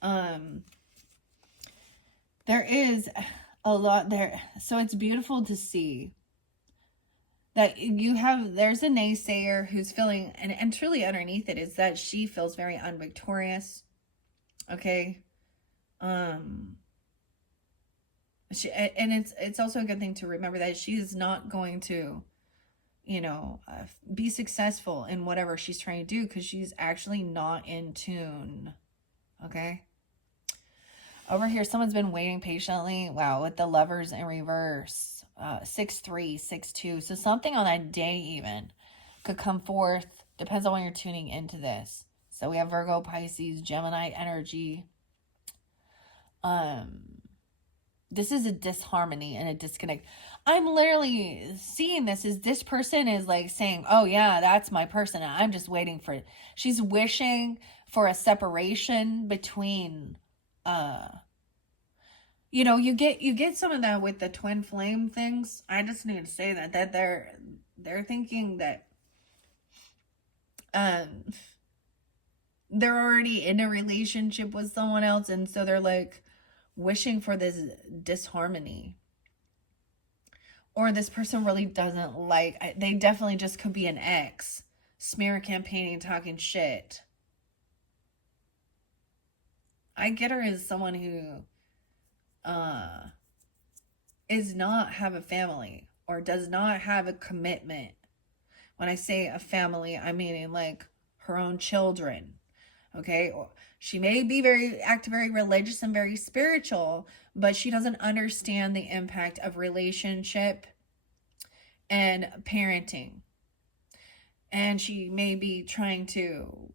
There is a lot there. So it's beautiful to see that there's a naysayer who's feeling, and truly underneath it is that she feels very unvictorious. Okay. And it's also a good thing to remember that she is not going to, you know, be successful in whatever she's trying to do, because she's actually not in tune. Okay. Over here, someone's been waiting patiently. Wow, with the Lovers in reverse. 6-3, 6-2. So something on that day even could come forth. Depends on when you're tuning into this. So we have Virgo, Pisces, Gemini energy. This is a disharmony and a disconnect. I'm literally seeing this as this person is like saying, oh yeah, that's my person, and I'm just waiting for it. She's wishing for a separation between, you know, you get some of that with the twin flame things. I just need to say that they're thinking that they're already in a relationship with someone else, and so they're like wishing for this disharmony. Or this person really doesn't like, they definitely just could be an ex, smear campaigning, talking shit. I get her as someone who is not have a family or does not have a commitment. When I say a family, I mean like her own children. Okay, she may be very religious and very spiritual, but she doesn't understand the impact of relationship and parenting. And she may be trying to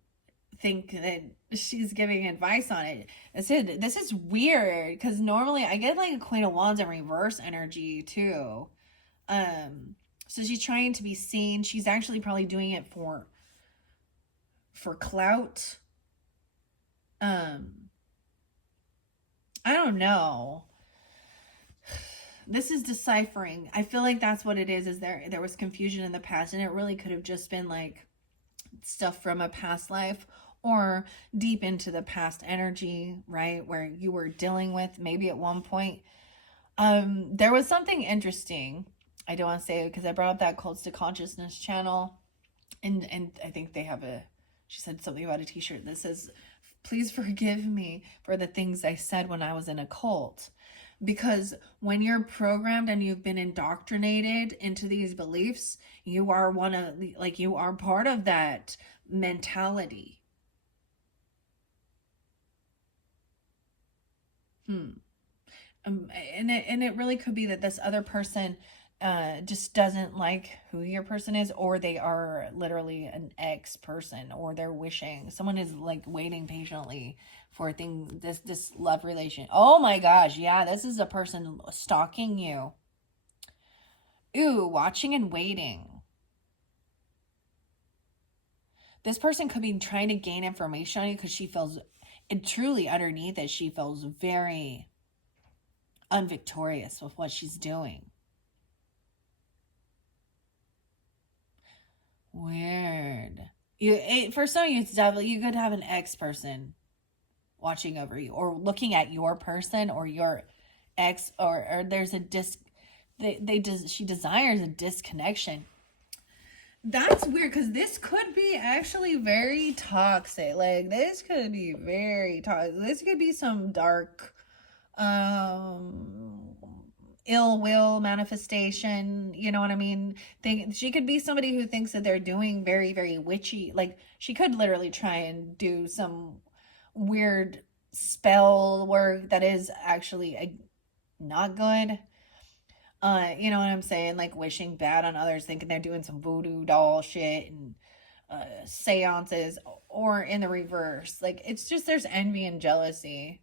think that she's giving advice on it. This is weird because normally I get like a Queen of Wands in reverse energy too. So she's trying to be seen. She's actually probably doing it for clout. I don't know. This is deciphering. I feel like that's what it is there was confusion in the past, and it really could have just been like stuff from a past life or deep into the past energy, right? Where you were dealing with maybe at one point. There was something interesting. I don't want to say it because I brought up that Cults to Consciousness channel, and I think they have she said something about a t-shirt that says, "Please forgive me for the things I said when I was in a cult." Because when you're programmed and you've been indoctrinated into these beliefs, you are you are part of that mentality. And it really could be that this other person just doesn't like who your person is, or they are literally an ex person, or they're wishing someone is like waiting patiently for this love relation. Oh my gosh, yeah, this is a person stalking you. Ooh, watching and waiting. This person could be trying to gain information on you because she feels, and truly underneath it, she feels very unvictorious with what she's doing. Weird. For some of you, it's definitely, you could have an ex person watching over you or looking at your person or your ex, or there's a she desires a disconnection. That's weird because this could be actually very toxic. Like this could be very toxic. This could be some dark ill will manifestation, you know what I mean? She could be somebody who thinks that they're doing very, very witchy. Like she could literally try and do some weird spell work that is actually not good. You know what I'm saying? Like wishing bad on others, thinking they're doing some voodoo doll shit and seances, or in the reverse. Like it's just there's envy and jealousy.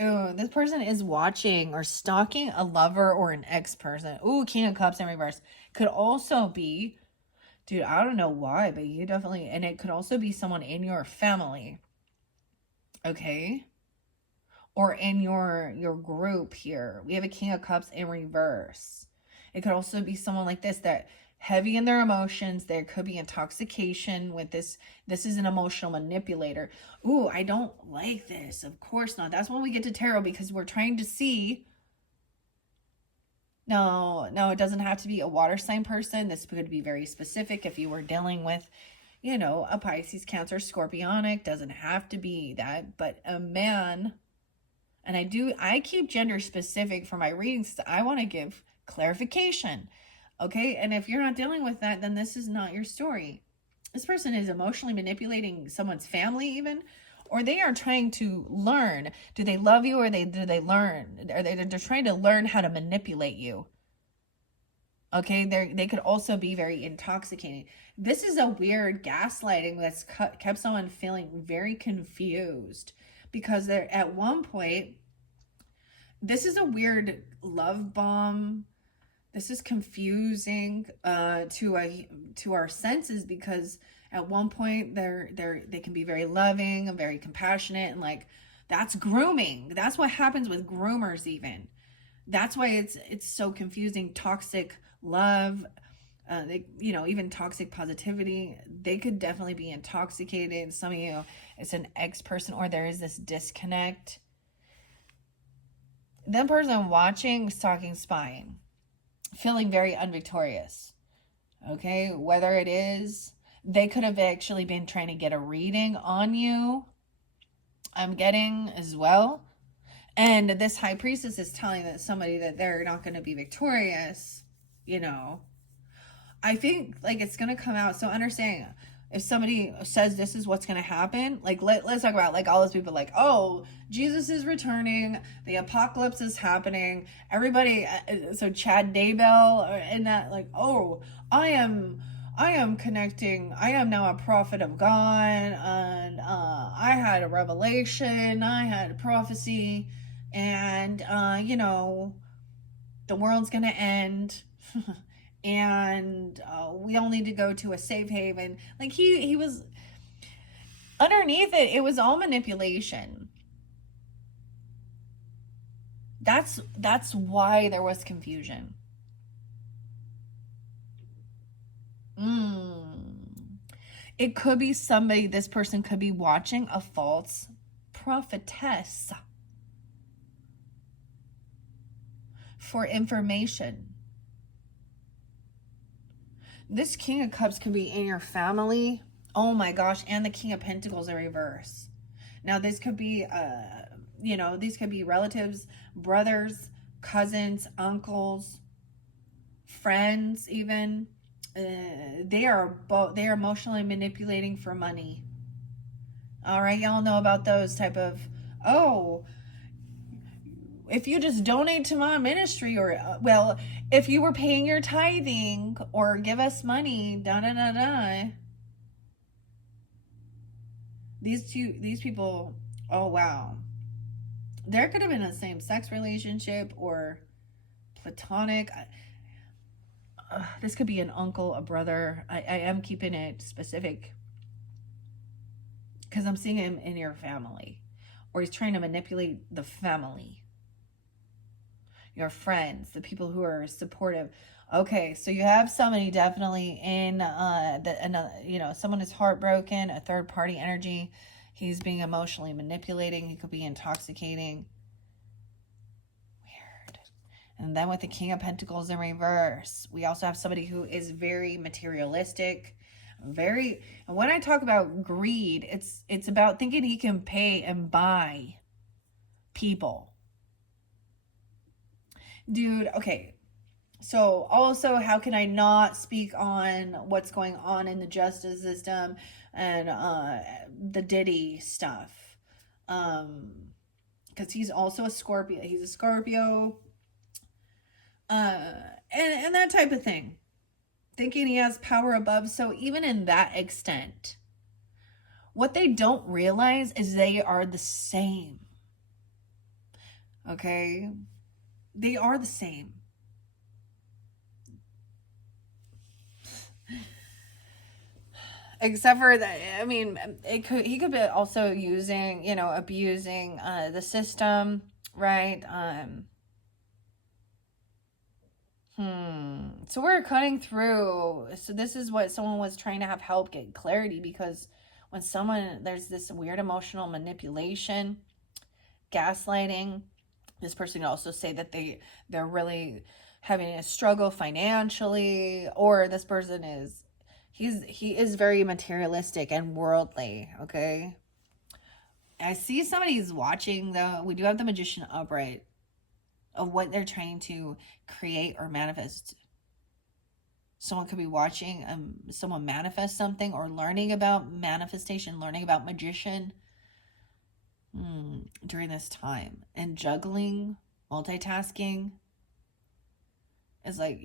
Ooh, this person is watching or stalking a lover or an ex-person. Ooh, King of Cups in reverse. Could also be, dude, I don't know why, but you definitely, and it could also be someone in your family. Okay? Or in your group here. We have a King of Cups in reverse. It could also be someone like this that heavy in their emotions. There could be intoxication with this. This is an emotional manipulator. Ooh, I don't like this. Of course not. That's when we get to tarot, because we're trying to see. No, it doesn't have to be a water sign person. This could be very specific if you were dealing with, you know, a Pisces, Cancer, Scorpionic. Doesn't have to be that, but a man. And I keep gender specific for my readings. I want to give clarification. Okay, and if you're not dealing with that, then this is not your story. This person is emotionally manipulating someone's family even, or they are trying to learn. Do they love you, or do they learn? They're trying to learn how to manipulate you. Okay, they could also be very intoxicating. This is a weird gaslighting that's kept someone feeling very confused, because they're at one point, this is a weird love bomb. This is confusing to our senses, because at one point they can be very loving and very compassionate, and like that's grooming. That's what happens with groomers even. That's why it's so confusing. Toxic love, even toxic positivity. They could definitely be intoxicated. Some of you, it's an ex person, or there is this disconnect. The person watching, stalking, spying, feeling very unvictorious. Okay, whether it is, they could have actually been trying to get a reading on you. I'm getting as well. And this high priestess is telling that somebody that they're not going to be victorious, you know. I think like it's going to come out. So understanding, if somebody says this is what's going to happen, like let's talk about like all those people like, oh, Jesus is returning, the apocalypse is happening, everybody, so Chad Daybell and that, like, oh, I am connecting, I am now a prophet of God, and I had a revelation, I had a prophecy, and you know, the world's gonna end. And we all need to go to a safe haven. Like he was underneath it, it was all manipulation. That's why there was confusion. It could be somebody, this person could be watching a false prophetess for information. This King of Cups could be in your family. Oh my gosh, and the King of Pentacles in reverse. Now this could be, you know, these could be relatives, brothers, cousins, uncles, friends even. They are emotionally manipulating for money. All right, y'all know about those type of, oh, if you just donate to my ministry, or well, if you were paying your tithing or give us money, da da da da. These people, oh wow, there could have been a same-sex relationship or platonic. This could be an uncle, a brother. I am keeping it specific because I'm seeing him in your family, or he's trying to manipulate the family, your friends, the people who are supportive. Okay, so you have somebody definitely in you know, someone is heartbroken, a third party energy. He's being emotionally manipulating. He could be intoxicating. Weird. And then with the King of Pentacles in reverse, we also have somebody who is very materialistic. And when I talk about greed, it's about thinking he can pay and buy people. Dude, okay. So also, how can I not speak on what's going on in the justice system and the Diddy stuff? Because he's also a Scorpio. He's a Scorpio. And that type of thing. Thinking he has power above. So even in that extent, what they don't realize is they are the same. Okay? They are the same. Except for that, I mean, he could be also using, you know, abusing the system, right? So we're cutting through. So this is what someone was trying to have help get clarity, because when there's this weird emotional manipulation, gaslighting, this person can also say that they're really having a struggle financially, or this person is, he is very materialistic and worldly, okay? I see somebody's watching, though. We do have the Magician upright of what they're trying to create or manifest. Someone could be watching someone manifest something, or learning about manifestation, learning about magician during this time. And juggling, multitasking is like,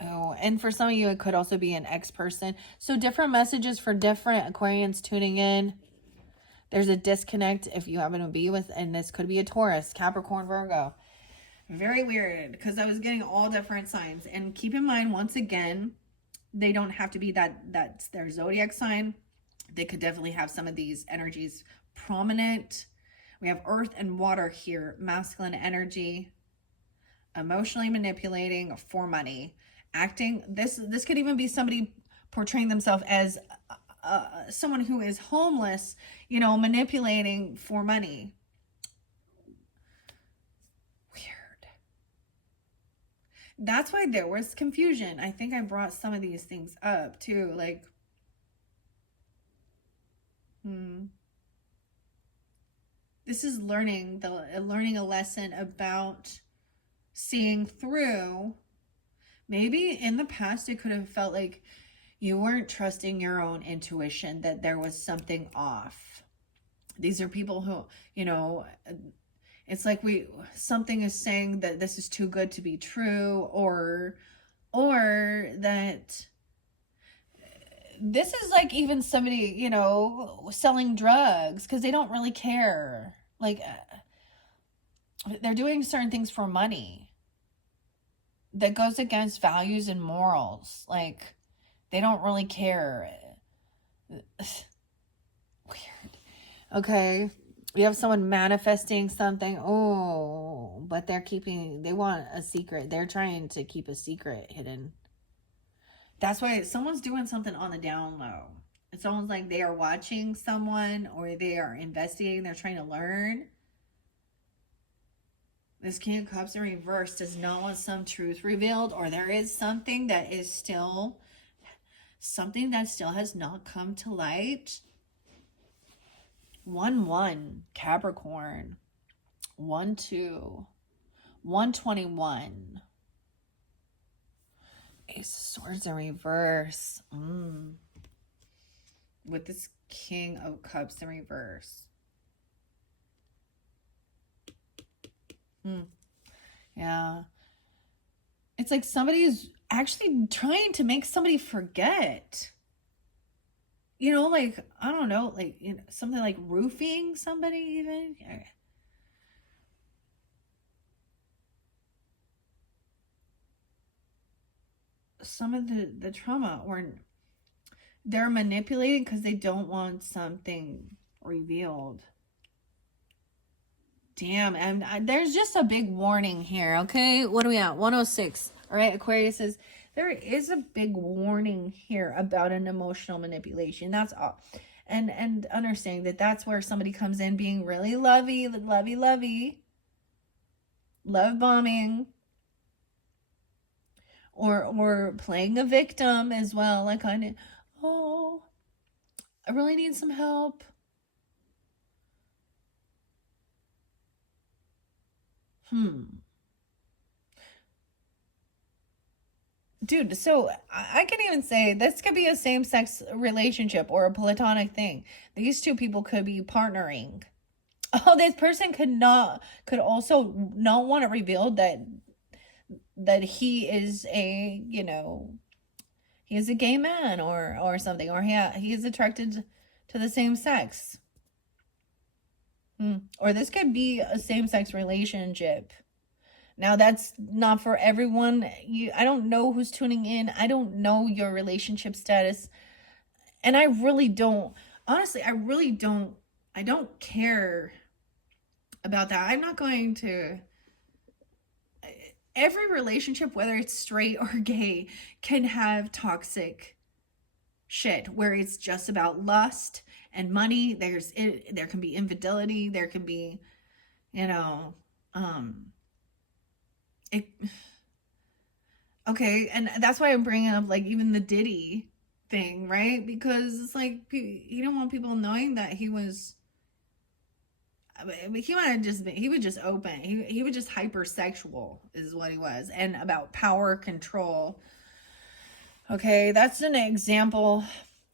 oh, and for some of you, it could also be an ex-person. So different messages for different Aquarians tuning in. There's a disconnect if you happen to be with, and this could be a Taurus, Capricorn, Virgo. Very weird, because I was getting all different signs. And keep in mind, once again, they don't have to be that's their zodiac sign. They could definitely have some of these energies prominent. We have earth and water here, masculine energy, emotionally manipulating for money, acting. This could even be somebody portraying themselves as someone who is homeless, you know, manipulating for money. Weird. That's why there was confusion. I think I brought some of these things up too, like this is learning a lesson about seeing through. Maybe in the past it could have felt like you weren't trusting your own intuition, that there was something off. These are people who, you know, it's like something is saying that this is too good to be true, or that this is like even somebody, you know, selling drugs because they don't really care. Like, they're doing certain things for money that goes against values and morals. Like, they don't really care. Weird. Okay. We have someone manifesting something. Oh, but they want a secret. They're trying to keep a secret hidden. That's why someone's doing something on the down low. It's almost like they are watching someone, or they are investigating. They're trying to learn. This King of Cups in reverse does not want some truth revealed, or there is something that still has not come to light. 1-1 Capricorn. 1-2. 121. Ace of Swords in reverse. With this King of Cups in reverse. Yeah. It's like somebody's actually trying to make somebody forget. You know, like, I don't know, like, you know, something like roofing somebody even. Some of the trauma, or they're manipulating because they don't want something revealed. Damn, and there's just a big warning here, okay? What are we at? 106. All right, Aquarius says, there is a big warning here about an emotional manipulation. That's all. And understanding that that's where somebody comes in being really lovey, love bombing, or playing a victim as well. Like, oh, I really need some help. Dude, so I can even say this could be a same-sex relationship or a platonic thing. These two people could be partnering. Oh, this person could also not want it revealed that he is a, you know, he is a gay man or something, or he is attracted to the same sex. Or this could be a same-sex relationship. Now, that's not for everyone. I don't know who's tuning in. I don't know your relationship status. And I really don't, honestly, I don't care about that. I'm not going to, every relationship, whether it's straight or gay, can have toxic shit where it's just about lust and money. There can be infidelity. There can be, you know, okay, and that's why I'm bringing up, like, even the Diddy thing, right? Because it's like, he don't want people knowing that he was, he was just open. He was just hypersexual is what he was, and about power control. Okay, that's an example.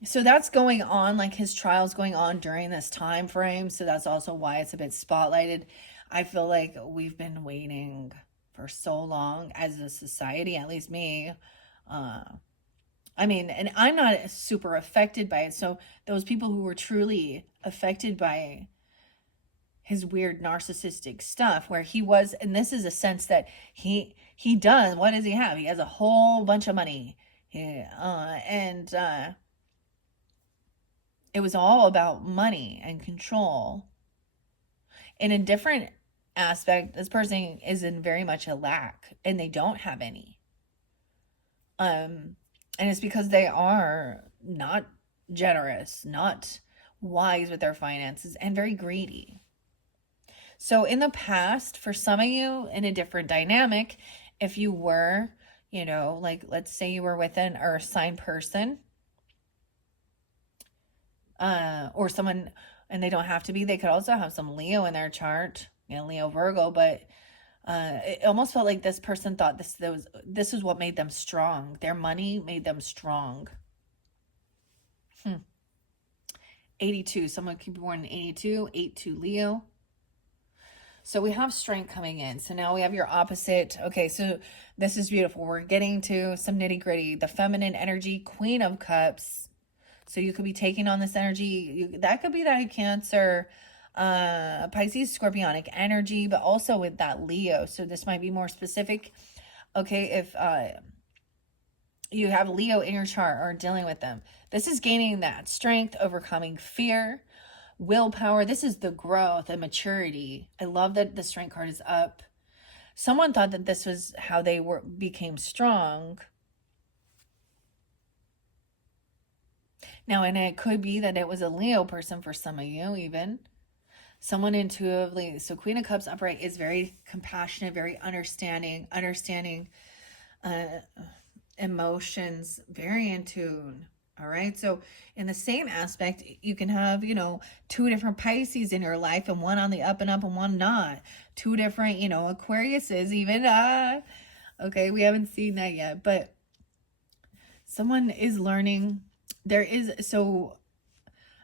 So that's going on, like his trial's going on during this time frame. So that's also why it's a bit spotlighted. I feel like we've been waiting for so long as a society, at least me. I mean, and I'm not super affected by it. So those people who were truly affected by his weird narcissistic stuff, where he was, and this is a sense that he does, what does he have? He has a whole bunch of money. And it was all about money and control. In a different aspect, this person is in very much a lack, and they don't have any. And it's because they are not generous, not wise with their finances, and very greedy. So in the past, for some of you in a different dynamic, if you were, you know, like, let's say you were with an earth sign person, or someone And they don't have to be. They could also have some Leo in their chart, Leo, Virgo, but it almost felt like this person thought this is what made them strong. Their money made them strong. 82. Someone could be born in 82. 8-2 Leo. So we have strength coming in. So now we have your opposite. Okay, so this is beautiful. We're getting to some nitty gritty. The feminine energy, Queen of Cups. So you could be taking on this energy. That could be that Cancer, Pisces, Scorpionic energy, but also with that Leo. So this might be more specific. Okay, if you have Leo in your chart or dealing with them, this is gaining that strength, overcoming fear, willpower. This is the growth and maturity. I love that the strength card is up. Someone thought that this was how they became strong. Now, and it could be that it was a Leo person for some of you, even. Someone intuitively. So Queen of Cups upright is very compassionate, very understanding emotions, very in tune. All right. So in the same aspect, you can have, two different Pisces in your life, and one on the up and up and one not. Two different, Aquariuses even. Okay. We haven't seen that yet, but someone is learning. There is, so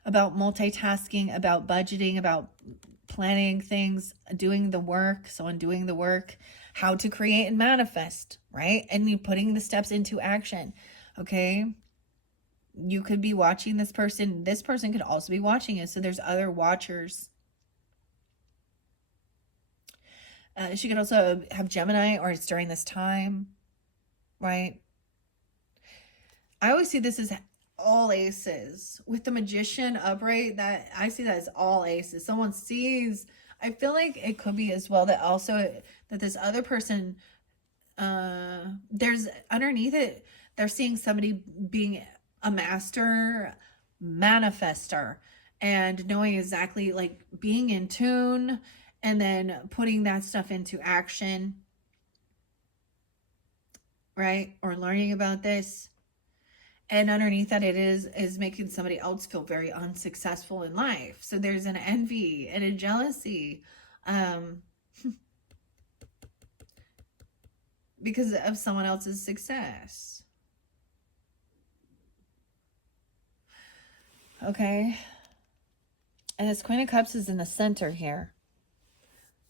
about multitasking, about budgeting, about planning things, doing the work, someone doing the work, how to create and manifest, right? And you putting the steps into action. Okay. You could be watching this person. This person could also be watching you. So there's other watchers. She could also have Gemini, or it's during this time, right? I always see this as all aces. With the Magician upright, that I see that as all aces. Someone sees, I feel like it could be as well that also that this other person, there's underneath it, they're seeing somebody being a master manifester and knowing exactly, like, being in tune and then putting that stuff into action, right? Or learning about this. And underneath that, it is making somebody else feel very unsuccessful in life. So there's an envy and a jealousy because of someone else's success. Okay. And this Queen of Cups is in the center here.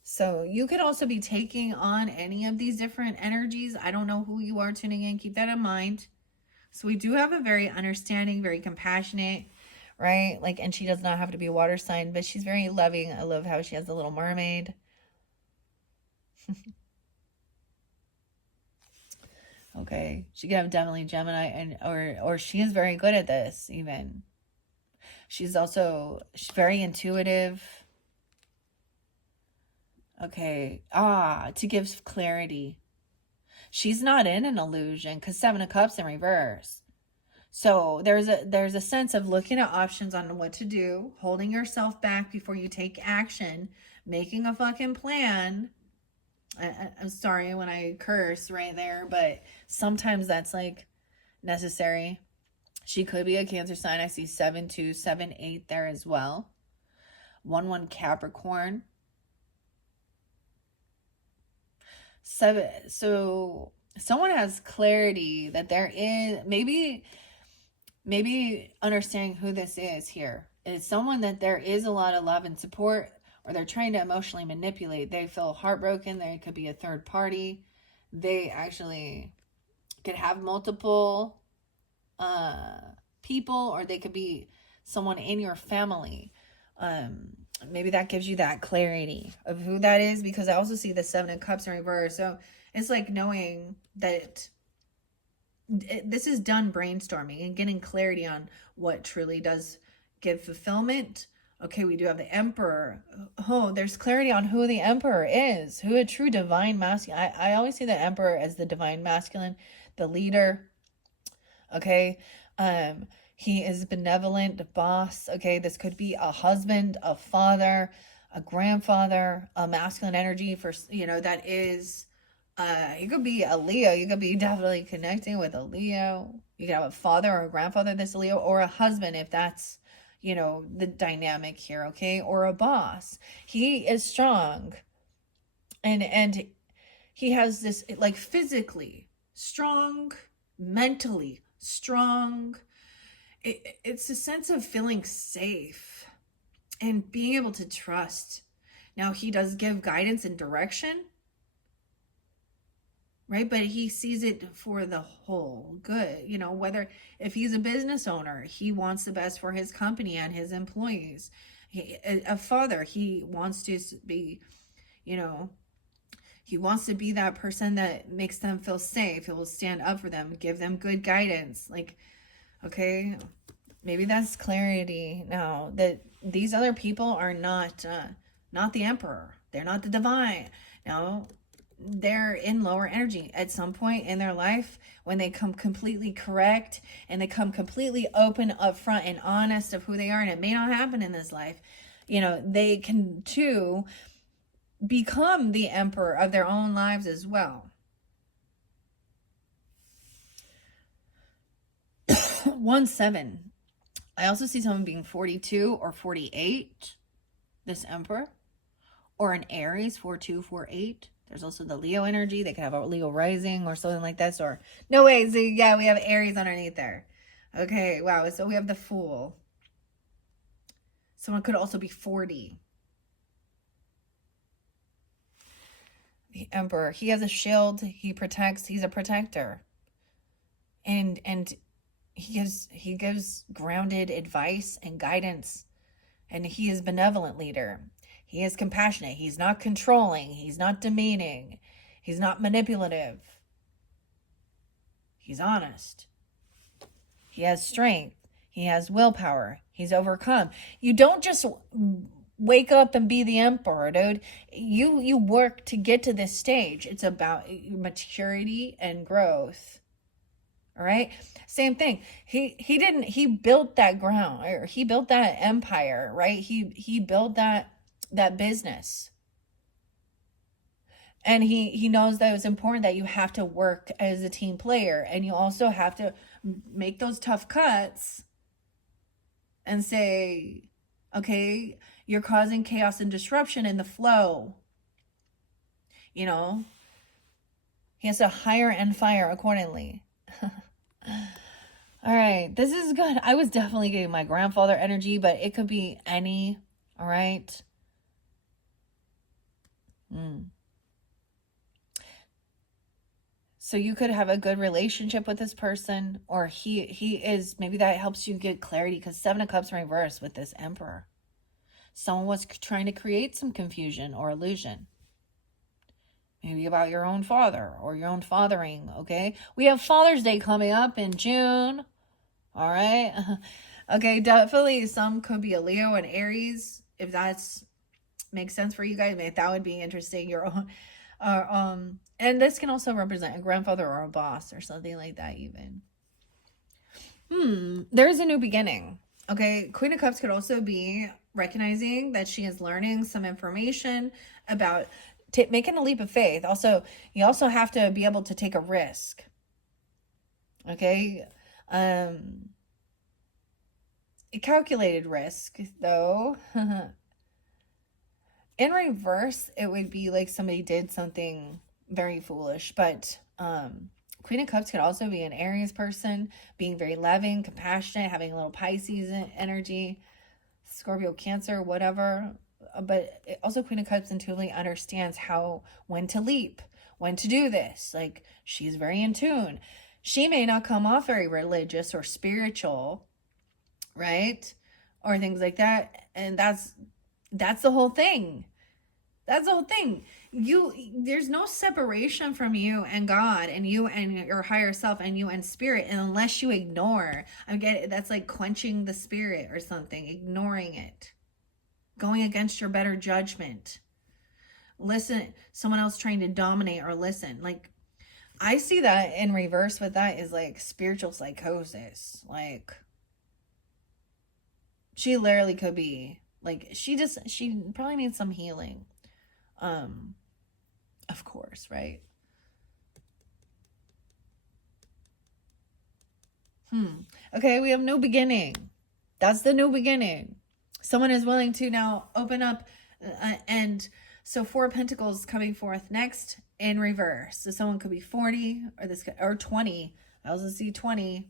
So you could also be taking on any of these different energies. I don't know who you are tuning in. Keep that in mind. So we do have a very understanding, very compassionate, right? Like, and she does not have to be a water sign, but she's very loving. I love how she has the little mermaid. Okay. She could have definitely Gemini, and or she is very good at this even. She's very intuitive. Okay. To give clarity. She's not in an illusion, because 7 of Cups in reverse. So there's a sense of looking at options on what to do, holding yourself back before you take action, making a fucking plan. I'm sorry when I curse right there, but sometimes that's like necessary. She could be a Cancer sign. I see 7-2, 7-8 there as well. 1-1 Capricorn. So someone has clarity that there is maybe understanding who this is here. It's someone that there is a lot of love and support, or they're trying to emotionally manipulate. They feel heartbroken. There could be a third party. They actually could have multiple people, or they could be someone in your family. Maybe that gives you that clarity of who that is, because I also see the 7 of Cups in reverse. So it's like knowing that this is done brainstorming and getting clarity on what truly does give fulfillment. Okay, we do have the Emperor. Oh, there's clarity on who the Emperor is, who a true divine masculine. I always see the Emperor as the divine masculine, the leader. Okay, he is benevolent, boss. Okay, this could be a husband, a father, a grandfather, a masculine energy for, that is, you could be a Leo. You could be definitely connecting with a Leo. You could have a father or a grandfather that's a Leo, or a husband if that's, the dynamic here, okay? Or a boss. He is strong, and he has this, like, physically strong, mentally strong. It's a sense of feeling safe and being able to trust. Now, he does give guidance and direction, right? But he sees it for the whole good. Whether, if he's a business owner, he wants the best for his company and his employees. A father, he wants to be, he wants to be that person that makes them feel safe. He will stand up for them, give them good guidance. Like, okay, maybe that's clarity now, that these other people are not the emperor. They're not the divine. No, they're in lower energy at some point in their life, when they come completely correct and they come completely open, upfront, and honest of who they are. And it may not happen in this life. They can too become the emperor of their own lives as well. 1-7. I also see someone being 42 or 48, this emperor, or an Aries, 4-2, 4-8. There's also the Leo energy. They could have a Leo rising or something like that. Or no way. So yeah, we have Aries underneath there. Okay, wow. So we have the Fool. Someone could also be 40. The Emperor. He has a shield. He protects. He's a protector. And he gives grounded advice and guidance. And he is a benevolent leader. He is compassionate. He's not controlling. He's not demeaning. He's not manipulative. He's honest. He has strength. He has willpower. He's overcome. You don't just wake up and be the emperor, dude. You work to get to this stage. It's about maturity and growth. All right. Same thing. He built that ground, or he built that empire, right? He built that business. And he knows that it's important that you have to work as a team player, and you also have to make those tough cuts and say, okay, you're causing chaos and disruption in the flow. He has to hire and fire accordingly. All right, this is good. I was definitely getting my grandfather energy, but it could be any. All right. So you could have a good relationship with this person, or he is, maybe that helps you get clarity, because 7 of Cups in reverse with this Emperor. Someone was trying to create some confusion or illusion. Maybe about your own father or your own fathering, okay? We have Father's Day coming up in June. All right. Okay, definitely some could be a Leo and Aries, if that's makes sense for you guys. That would be interesting. Your own and this can also represent a grandfather or a boss or something like that even. There's a new beginning. Okay, Queen of Cups could also be recognizing that she is learning some information about making a leap of faith. Also, you also have to be able to take a risk. Okay, a calculated risk though. In reverse, it would be like somebody did something very foolish. But Queen of Cups could also be an Aries person, being very loving, compassionate, having a little Pisces energy, Scorpio, Cancer, whatever. But also Queen of Cups intuitively understands when to leap, when to do this. Like, she's very in tune. She may not come off very religious or spiritual, right? Or things like that. And that's the whole thing. That's the whole thing. There's no separation from you and God, and you and your higher self, and you and spirit, unless you ignore. That's like quenching the spirit or something, ignoring it, going against your better judgment. Listen, someone else trying to dominate or listen. Like, I see that in reverse with that is like spiritual psychosis. Like, she literally could be like, she probably needs some healing. Of course, right? Okay, we have no beginning. That's the new beginning. Someone is willing to now open up, and so 4 of Pentacles coming forth next in reverse. So someone could be 40 or this or 20. I also see 20.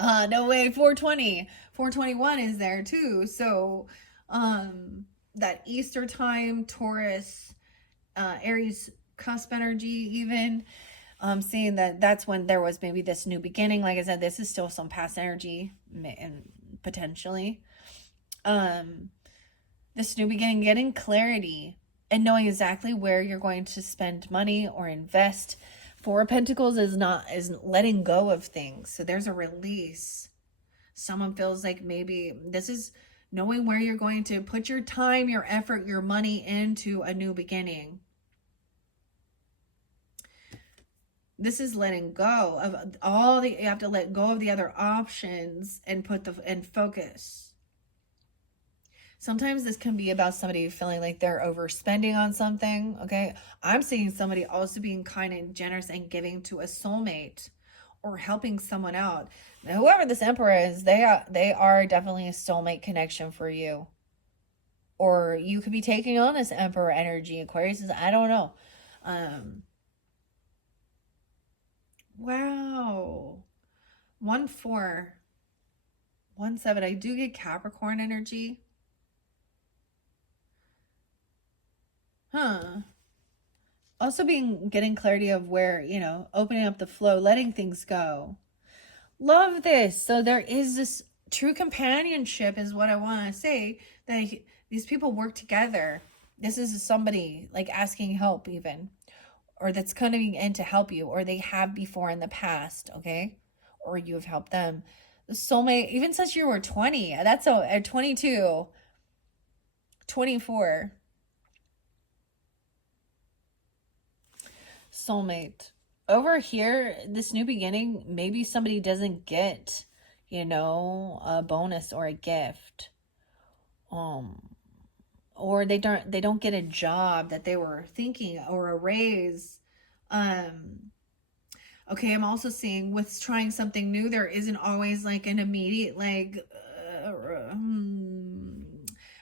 No way, 420. 421 is there too. So that Easter time, Taurus, Aries cusp energy even. Seeing that that's when there was maybe this new beginning. Like I said, this is still some past energy and potentially. This new beginning, getting clarity and knowing exactly where you're going to spend money or invest. 4 of Pentacles is letting go of things. So there's a release. Someone feels like maybe this is knowing where you're going to put your time, your effort, your money into a new beginning. This is letting go of all the, you have to let go of the other options and and focus. Sometimes this can be about somebody feeling like they're overspending on something, okay? I'm seeing somebody also being kind and generous and giving to a soulmate or helping someone out. Now, whoever this Emperor is, they are definitely a soulmate connection for you. Or you could be taking on this Emperor energy. Aquarius is, I don't know. Wow. 1-4. 1-7. I do get Capricorn energy. Also getting clarity of where, opening up the flow, letting things go. Love this. So there is this true companionship is what I want to say, that these people work together. This is somebody like asking help even, or that's coming in to help you, or they have before in the past, okay? Or you have helped them. The soulmate, even since you were 20, that's a 22, 24. Soulmate. Over here, this new beginning, maybe somebody doesn't get, a bonus or a gift. Or they don't get a job that they were thinking, or a raise. Okay, I'm also seeing with trying something new, there isn't always like an immediate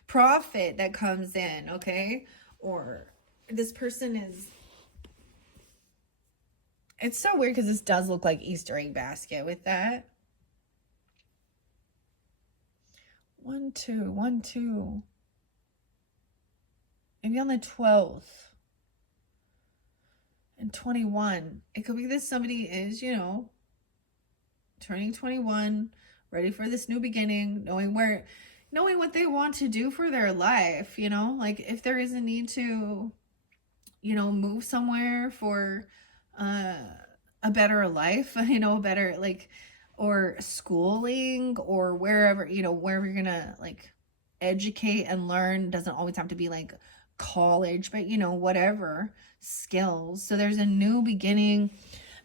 profit that comes in, okay? Or this person is, it's so weird because this does look like Easter egg basket with that. 1, 2, 1, 2. Maybe on the 12th. And 21. It could be that somebody is, turning 21, ready for this new beginning, knowing what they want to do for their life, like if there is a need to, move somewhere for a better life, better or schooling, or wherever you're gonna educate and learn. Doesn't always have to be college, but whatever skills. So there's a new beginning,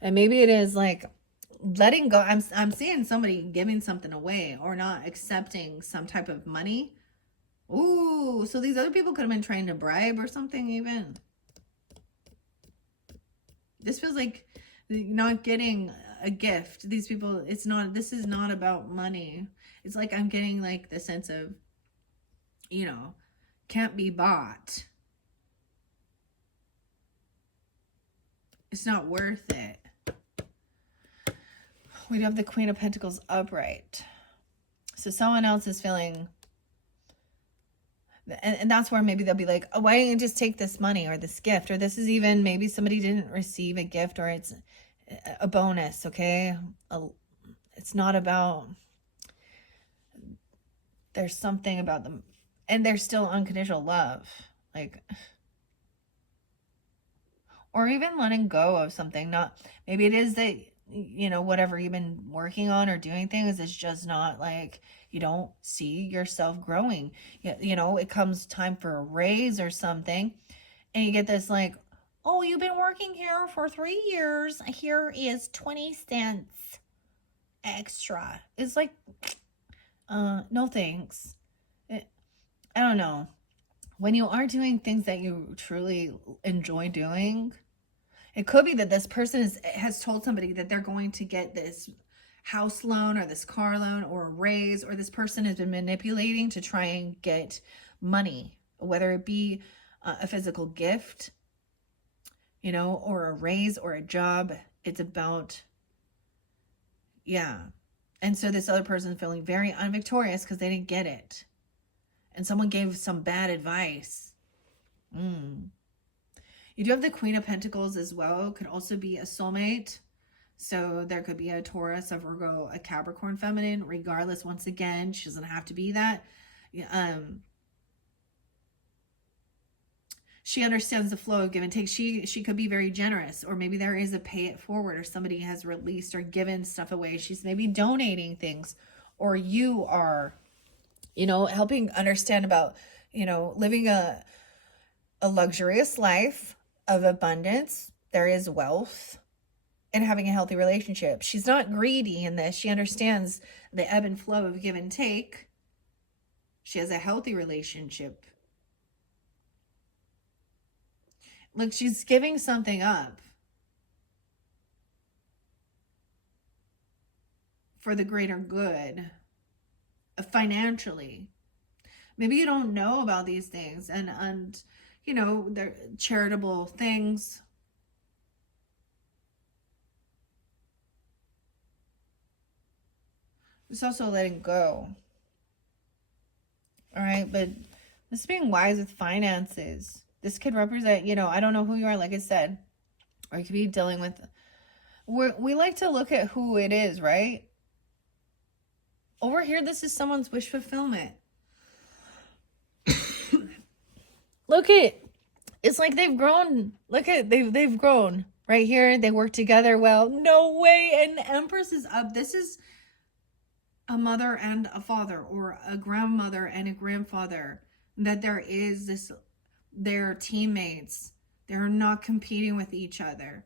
and maybe it is letting go. I'm seeing somebody giving something away or not accepting some type of money. Ooh, so these other people could have been trying to bribe or something even. This feels like not getting a gift. These people, this is not about money. It's like I'm getting the sense of, can't be bought. It's not worth it. We have the Queen of Pentacles upright. So someone else is feeling, and that's where maybe they'll be like, oh, why don't you just take this money or this gift? Or this is even, maybe somebody didn't receive a gift, or it's a bonus, okay? It's not about, there's something about them, and there's still unconditional love. Or even letting go of something. Not, maybe it is that, whatever you've been working on or doing things, it's just not you don't see yourself growing. It comes time for a raise or something, and you get this oh, you've been working here for 3 years. Here is 20 cents extra. It's no thanks. I don't know. When you are doing things that you truly enjoy doing, it could be that this person has told somebody that they're going to get this house loan or this car loan or a raise, or this person has been manipulating to try and get money, whether it be a physical gift, you know, or a raise or a job. It's about, yeah. And so this other person feeling very unvictorious because they didn't get it. And someone gave some bad advice. You do have the Queen of Pentacles as well. Could also be a soulmate. So there could be a Taurus, a Virgo, a Capricorn feminine. Regardless, once again, she doesn't have to be that. She understands the flow of give and take. She could be very generous, or maybe there is a pay it forward, or somebody has released or given stuff away. She's maybe donating things, or you are, you know, helping understand about, you know, living a luxurious life of abundance. There is wealth, and having a healthy relationship. She's not greedy in this. She understands the ebb and flow of give and take. She has a healthy relationship. Look, she's giving something up for the greater good, financially. Maybe you don't know about these things, and you know, they're charitable things. It's also letting go. All right, but this being wise with finances. This could represent, you know, I don't know who you are, like I said, or you could be dealing with, we like to look at who it is, right? Over here, this is someone's wish fulfillment. Look at, it's like they've grown. Look at, they've grown right here. They work together well. No way. And Empress is up. This is a mother and a father, or a grandmother and a grandfather, that there is this, they're teammates. They're not competing with each other.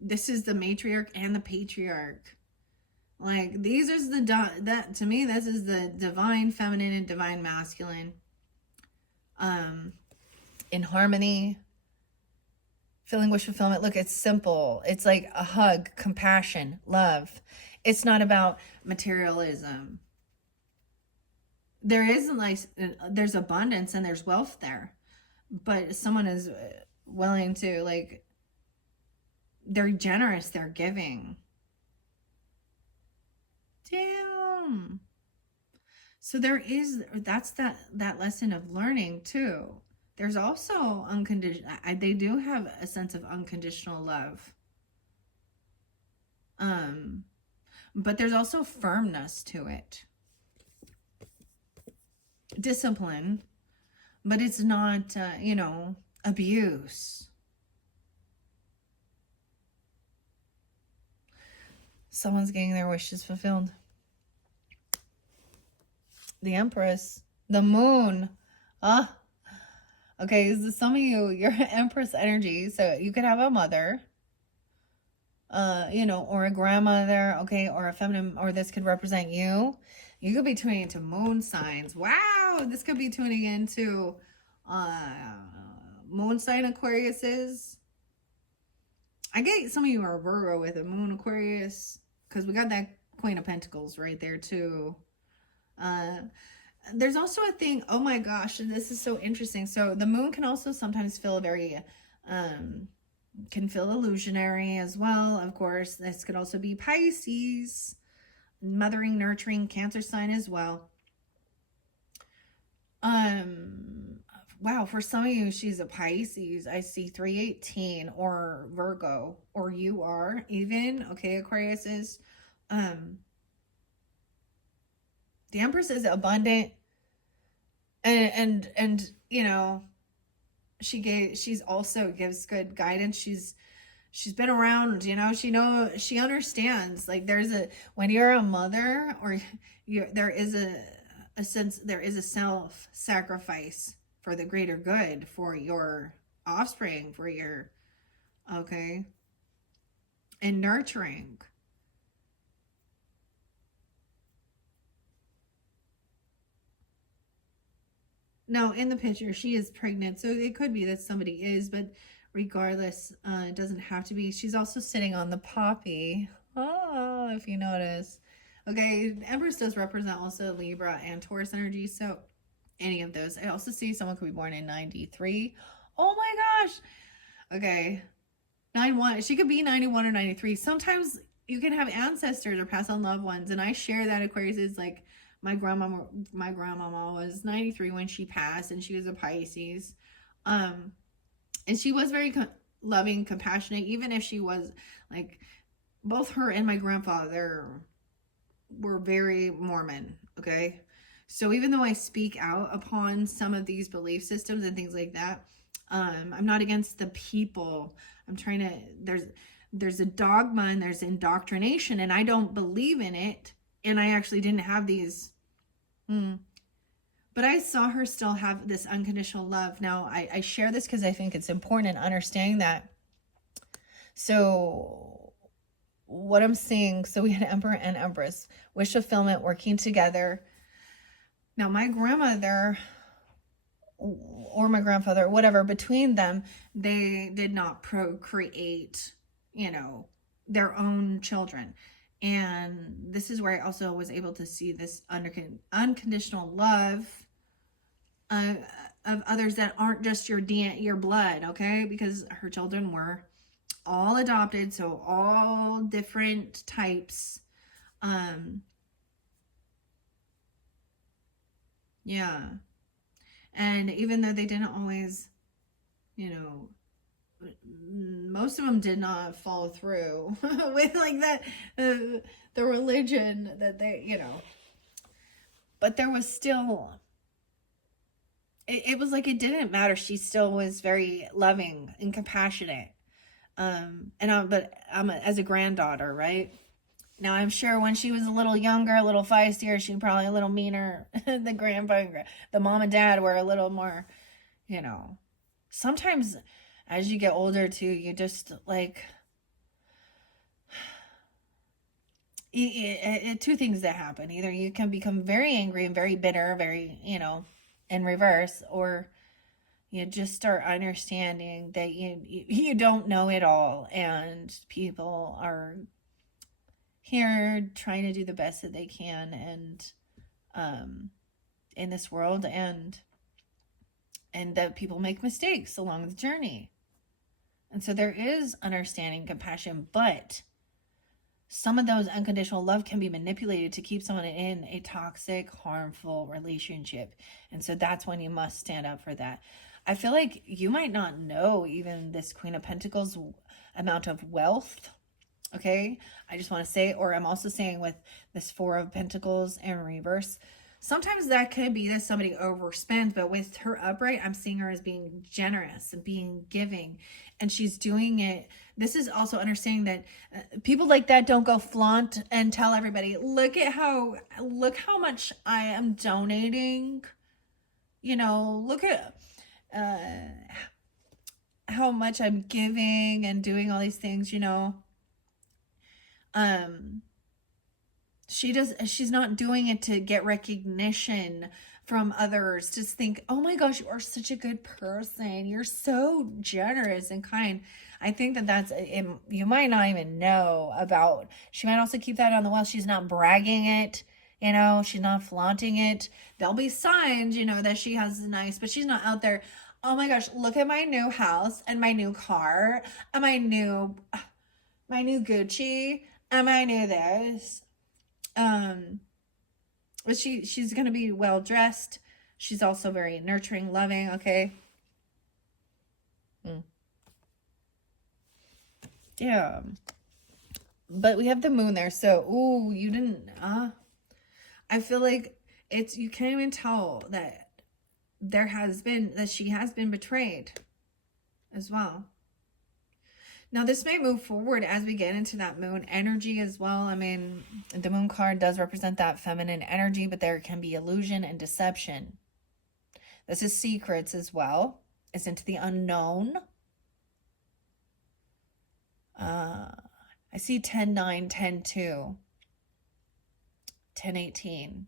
This is the matriarch and the patriarch. Like, these are that to me, this is the divine feminine and divine masculine. In harmony, feeling wish fulfillment. Look, it's simple. It's like a hug, compassion, love. It's not about materialism. There isn't like, there's abundance and there's wealth there, but someone is willing to, like, they're generous, they're giving. Damn. So there is, that's that lesson of learning too. There's also unconditional, they do have a sense of unconditional love. But there's also firmness to it. Discipline, but it's not, you know, abuse. Someone's getting their wishes fulfilled. The Empress, the Moon. Okay, this is some of you, your Empress energy. So you could have a mother, you know, or a grandmother, okay, or a feminine, or this could represent you. You could be tuning into moon signs. Wow, this could be tuning into moon sign Aquariuses. I get some of you are Virgo with a moon Aquarius, because we got that Queen of Pentacles right there too. There's also a thing, oh my gosh, and this is so interesting. So the moon can also sometimes feel very, can feel illusionary as well. Of course, this could also be Pisces, mothering, nurturing, Cancer sign as well. Wow, for some of you, she's a Pisces. I see 318, or Virgo, or you are even, okay, Aquarius is, the Empress is abundant, and you know, she's also gives good guidance. She's been around, you know, she understands, like, there's a, when you're a mother, or there is a sense, there is a self-sacrifice for the greater good, for your offspring, for your, okay, and nurturing. Now, in the picture, she is pregnant, so it could be that somebody is, but regardless, it doesn't have to be. She's also sitting on the poppy. If you notice. Okay, the Empress does represent also Libra and Taurus energy, so any of those. I also see someone could be born in 93. Oh my gosh. Okay. 91. She could be 91 or 93. Sometimes you can have ancestors or pass on loved ones, and I share that Aquarius is like my grandmama was 93 when she passed, and she was a Pisces. Um and she was very loving, compassionate, even if she was like, both her and my grandfather were very Mormon, okay? So even though I speak out upon some of these belief systems and things like that, I'm not against the people. I'm trying to, there's a dogma and there's indoctrination, and I don't believe in it. And I actually didn't have these, but I saw her still have this unconditional love. Now, I share this because I think it's important in understanding that. So what I'm seeing, so we had Emperor and Empress, wish fulfillment, working together. Now, my grandmother or my grandfather, whatever, between them, they did not procreate, their own children. And this is where I also was able to see this unconditional love of others that aren't just your blood, okay? Because her children were all adopted, so all different types. Yeah. And even though they didn't always, most of them did not follow through with like that, the religion that they, but there was still, it was like it didn't matter. She still was very loving and compassionate. But I'm as a granddaughter, right? Now, I'm sure when she was a little younger, a little feistier, she probably a little meaner. The grandpa and the mom and dad were a little more, sometimes as you get older too, you just like, two things that happen. Either you can become very angry and very bitter, very, in reverse, or you just start understanding that you don't know it all, and people are here trying to do the best that they can, and in this world, and that people make mistakes along the journey. And so there is understanding, compassion, but some of those unconditional love can be manipulated to keep someone in a toxic, harmful relationship. And so that's when you must stand up for that. I feel like you might not know even this Queen of Pentacles amount of wealth. Okay, I just want to say, or I'm also saying with this Four of Pentacles in reverse, sometimes that could be that somebody overspends, but with her upright, I'm seeing her as being generous and being giving, and she's doing it. This is also understanding that people like that don't go flaunt and tell everybody, look how much I am donating. Look at how much I'm giving and doing all these things, she's not doing it to get recognition from others. Just think, oh my gosh, you are such a good person. You're so generous and kind. I think that's, you might not even know about, she might also keep that on the wall. She's not bragging it, she's not flaunting it. There'll be signs, that she has nice, but she's not out there, oh my gosh, look at my new house and my new car and my new Gucci and my new this. But she's gonna be well dressed. She's also very nurturing, loving, okay? Yeah. But we have the moon there, so ooh, you didn't I feel like you can't even tell that she has been betrayed as well. Now, this may move forward as we get into that moon energy as well. I mean, the moon card does represent that feminine energy, but there can be illusion and deception. This is secrets as well. It's into the unknown. I see 10-9, 10-2, 10-18,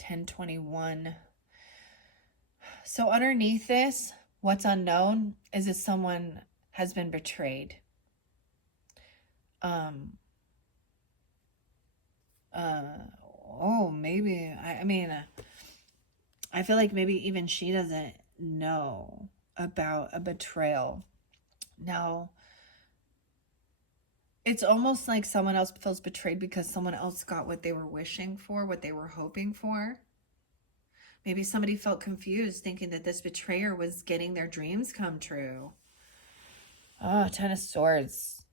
10-21. So underneath this, what's unknown is if someone has been betrayed. Um, oh, maybe, I mean, I feel like maybe even she doesn't know about a betrayal. Now, it's almost like someone else feels betrayed because someone else got what they were wishing for, what they were hoping for. Maybe somebody felt confused thinking that this betrayer was getting their dreams come true. Oh, Ten of Swords.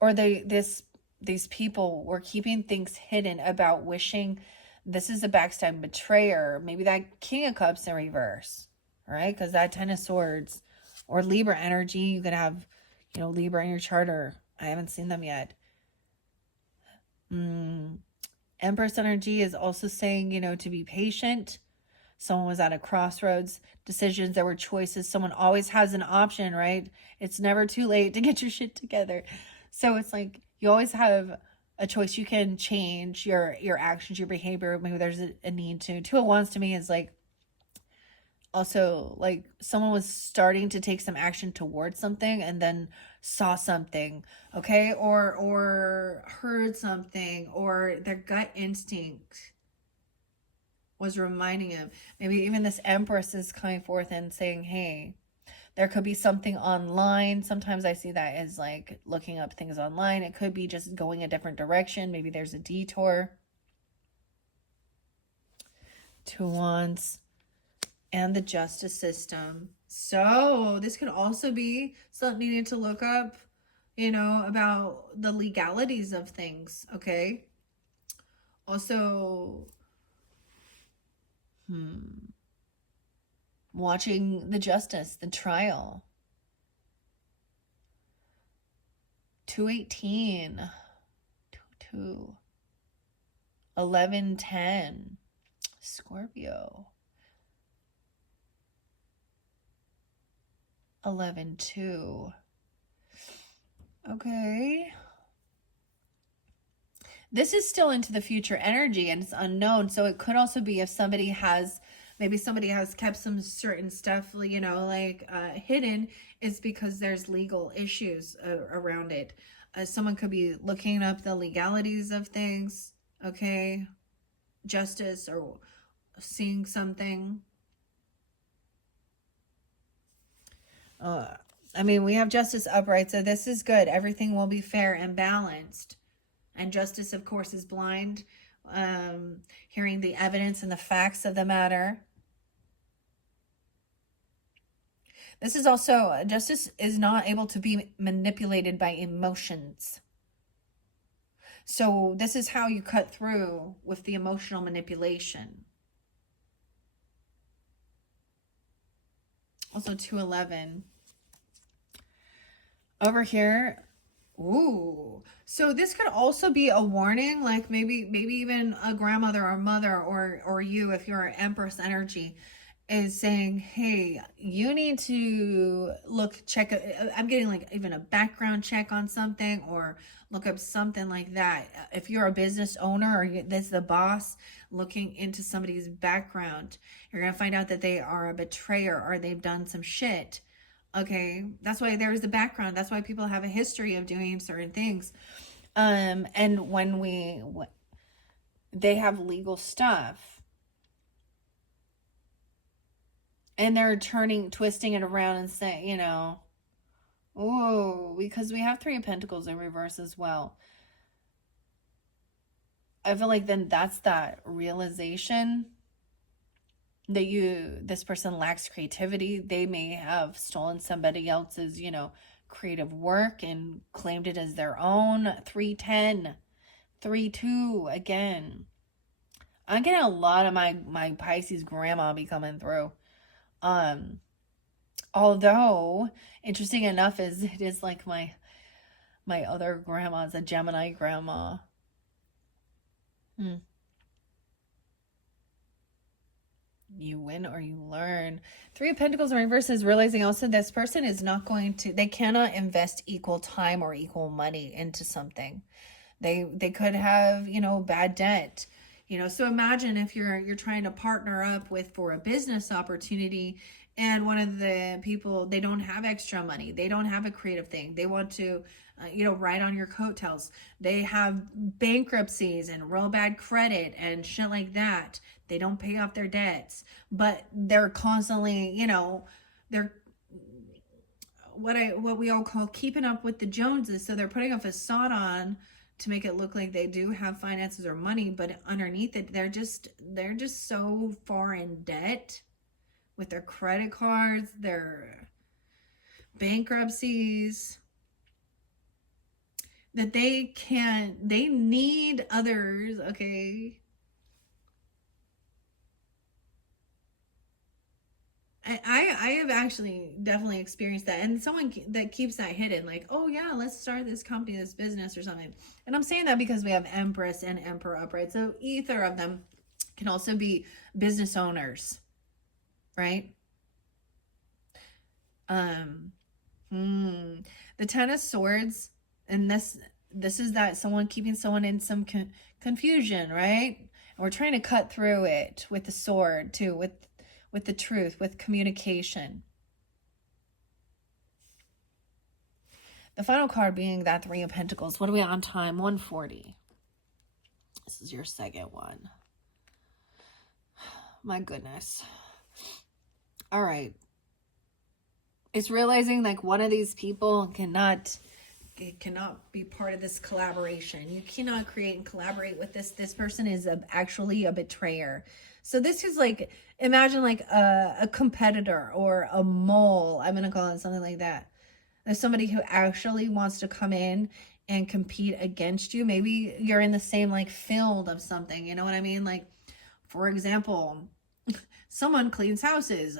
Or these people were keeping things hidden about wishing. This is a backstab betrayer. Maybe that King of Cups in reverse, right? Because that Ten of Swords or Libra energy, you could have, Libra in your charter. I haven't seen them yet. Empress energy is also saying, to be patient. Someone was at a crossroads, decisions, there were choices. Someone always has an option, right? It's never too late to get your shit together. So it's like you always have a choice. You can change your actions, your behavior. Maybe there's a need to. Two of Wands to me is like also like someone was starting to take some action towards something and then saw something, okay? Or heard something, or their gut instinct was reminding him. Maybe even this Empress is coming forth and saying, hey, there could be something online. Sometimes I see that as like looking up things online. It could be just going a different direction. Maybe there's a detour. Two Wands and the justice system. So this could also be something needed to look up, about the legalities of things, okay? Also, watching the justice, the trial. 218, 22, 1110, Scorpio. 11-2. Okay. This is still into the future energy and it's unknown. So it could also be if maybe somebody has kept some certain stuff, hidden, is because there's legal issues around it. Someone could be looking up the legalities of things, okay? Justice, or seeing something. We have justice upright, so this is good. Everything will be fair and balanced. And justice, of course, is blind, hearing the evidence and the facts of the matter. This is also, justice is not able to be manipulated by emotions. So this is how you cut through with the emotional manipulation. Also 211. Over here, ooh. So this could also be a warning, like maybe even a grandmother or mother or you, if you're an Empress energy, is saying, hey, you need to check. I'm getting like even a background check on something, or look up something like that. If you're a business owner or this the boss, looking into somebody's background, you're going to find out that they are a betrayer or they've done some shit. Okay, that's why there's the background. That's why people have a history of doing certain things. And when they have legal stuff, and they're twisting it around and saying, oh, because we have Three of Pentacles in reverse as well. I feel like then that's that realization that this person lacks creativity. They may have stolen somebody else's, creative work and claimed it as their own. 310, 3-2 again. I'm getting a lot of my Pisces grandma be coming through. Although interesting enough is it is like my other grandma's a Gemini grandma. You win or you learn. Three of Pentacles in reverse is realizing also this person is not going to, they cannot invest equal time or equal money into something. They could have, bad debt. So imagine if you're trying to partner up for a business opportunity And one of the people, they don't have extra money. They don't have a creative thing. They want to, ride on your coattails. They have bankruptcies and real bad credit and shit like that. They don't pay off their debts, but they're constantly, they're what we all call keeping up with the Joneses. So they're putting a facade on to make it look like they do have finances or money, but underneath it, they're just so far in debt with their credit cards, their bankruptcies, that they need others, okay? I have actually definitely experienced that. And someone that keeps that hidden, like, oh yeah, let's start this company, this business or something. And I'm saying that because we have Empress and Emperor upright. So either of them can also be business owners, right? Um, the Ten of Swords, and this is that someone keeping someone in some confusion, right? And we're trying to cut through it with the sword too, with the truth, with communication. The final card being that Three of Pentacles. What are we on time? 1:40. This is your second one. My goodness. All right. It's realizing like one of these people cannot be part of this collaboration. You cannot create and collaborate with this person is actually a betrayer. So this is like, imagine like a competitor or a mole. I'm going to call it something like that. There's somebody who actually wants to come in and compete against you. Maybe you're in the same like field of something. You know what I mean? Like, for example, someone cleans houses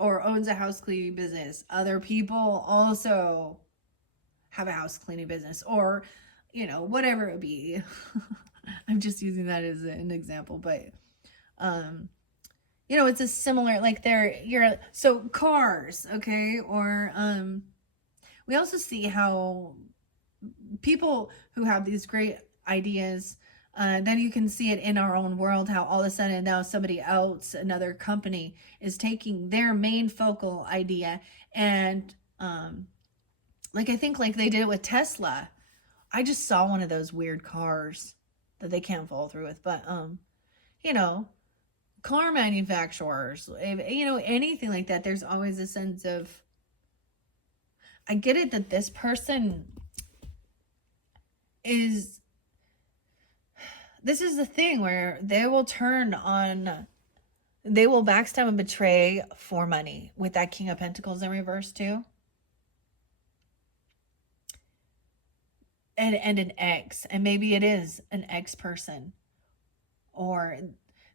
or owns a house cleaning business. Other people also have a house cleaning business, or whatever it be. I'm just using that as an example, but it's a similar, like so cars, okay? Or we also see how people who have these great ideas, then you can see it in our own world, how all of a sudden now somebody else, another company, is taking their main focal idea and like I think like they did it with Tesla. I just saw one of those weird cars that they can't follow through with, but you know, car manufacturers, anything like that, there's always a sense of, I get it that this person is, this is the thing where they will backstab and betray for money with that King of Pentacles in reverse too. And an ex, and maybe it is an ex person, or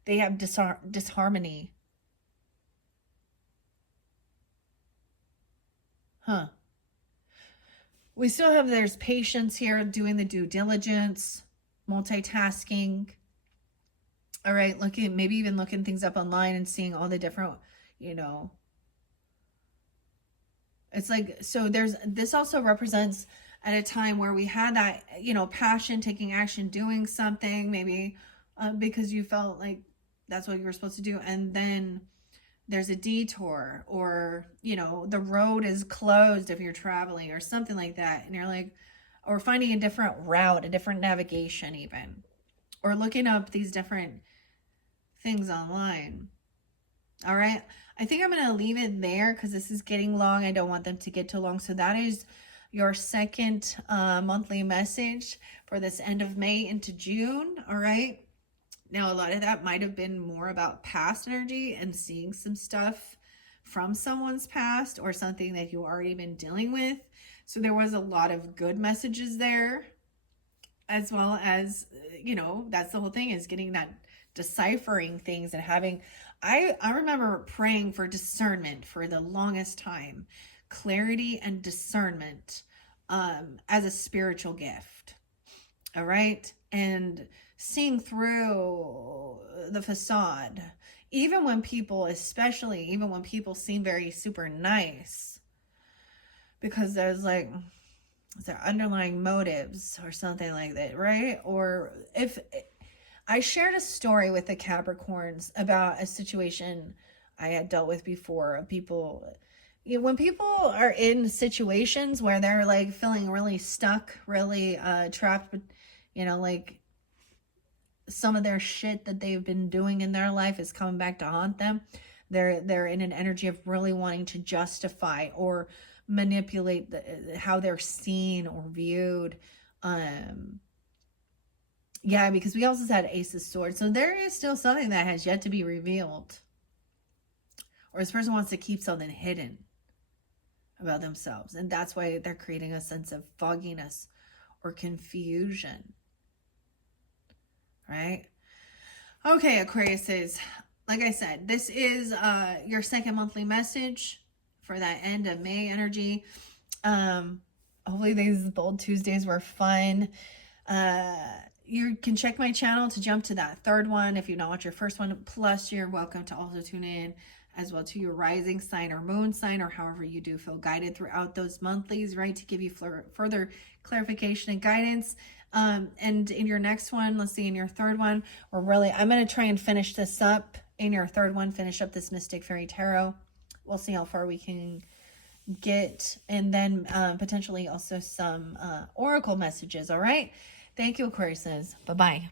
they have disharmony. We still have, there's patience here, doing the due diligence, multitasking. All right, maybe even looking things up online and seeing all the different, it's like, so this also represents at a time where we had that, passion, taking action, doing something, maybe because you felt like that's what you were supposed to do. And then there's a detour, or, the road is closed if you're traveling or something like that. And you're like, or finding a different route, a different navigation even, or looking up these different things online. All right. I think I'm going to leave it there because this is getting long. I don't want them to get too long. So that is your second monthly message for this end of May into June. All right. Now, a lot of that might have been more about past energy and seeing some stuff from someone's past or something that you already been dealing with. So there was a lot of good messages there, as well as, that's the whole thing, is getting that deciphering things and having, I remember praying for discernment for the longest time, clarity and discernment as a spiritual gift. All right. And seeing through the facade, even when people seem very super nice, because there's like, is there underlying motives or something like that, right? Or if I shared a story with the Capricorns about a situation I had dealt with before of people, when people are in situations where they're like feeling really stuck, really trapped, like some of their shit that they've been doing in their life is coming back to haunt them. They're in an energy of really wanting to justify or manipulate how they're seen or viewed. Yeah, because we also had Ace of Swords. So there is still something that has yet to be revealed. Or this person wants to keep something hidden about themselves. And that's why they're creating a sense of fogginess or confusion. Right? Okay, Aquarius, like I said, this is your second monthly message for that end of May energy. Hopefully these Bold Tuesdays were fun. You can check my channel to jump to that third one if you not watch your first one. Plus, you're welcome to also tune in as well to your rising sign or moon sign, or however you do feel guided throughout those monthlies, right, to give you further clarification and guidance. And in your next one, let's see, in your third one, I'm going to try and finish this up. In your third one, finish up this Mystic Fairy Tarot. We'll see how far we can get, and then potentially also some oracle messages. All right. Thank you, Aquarius. Bye-bye.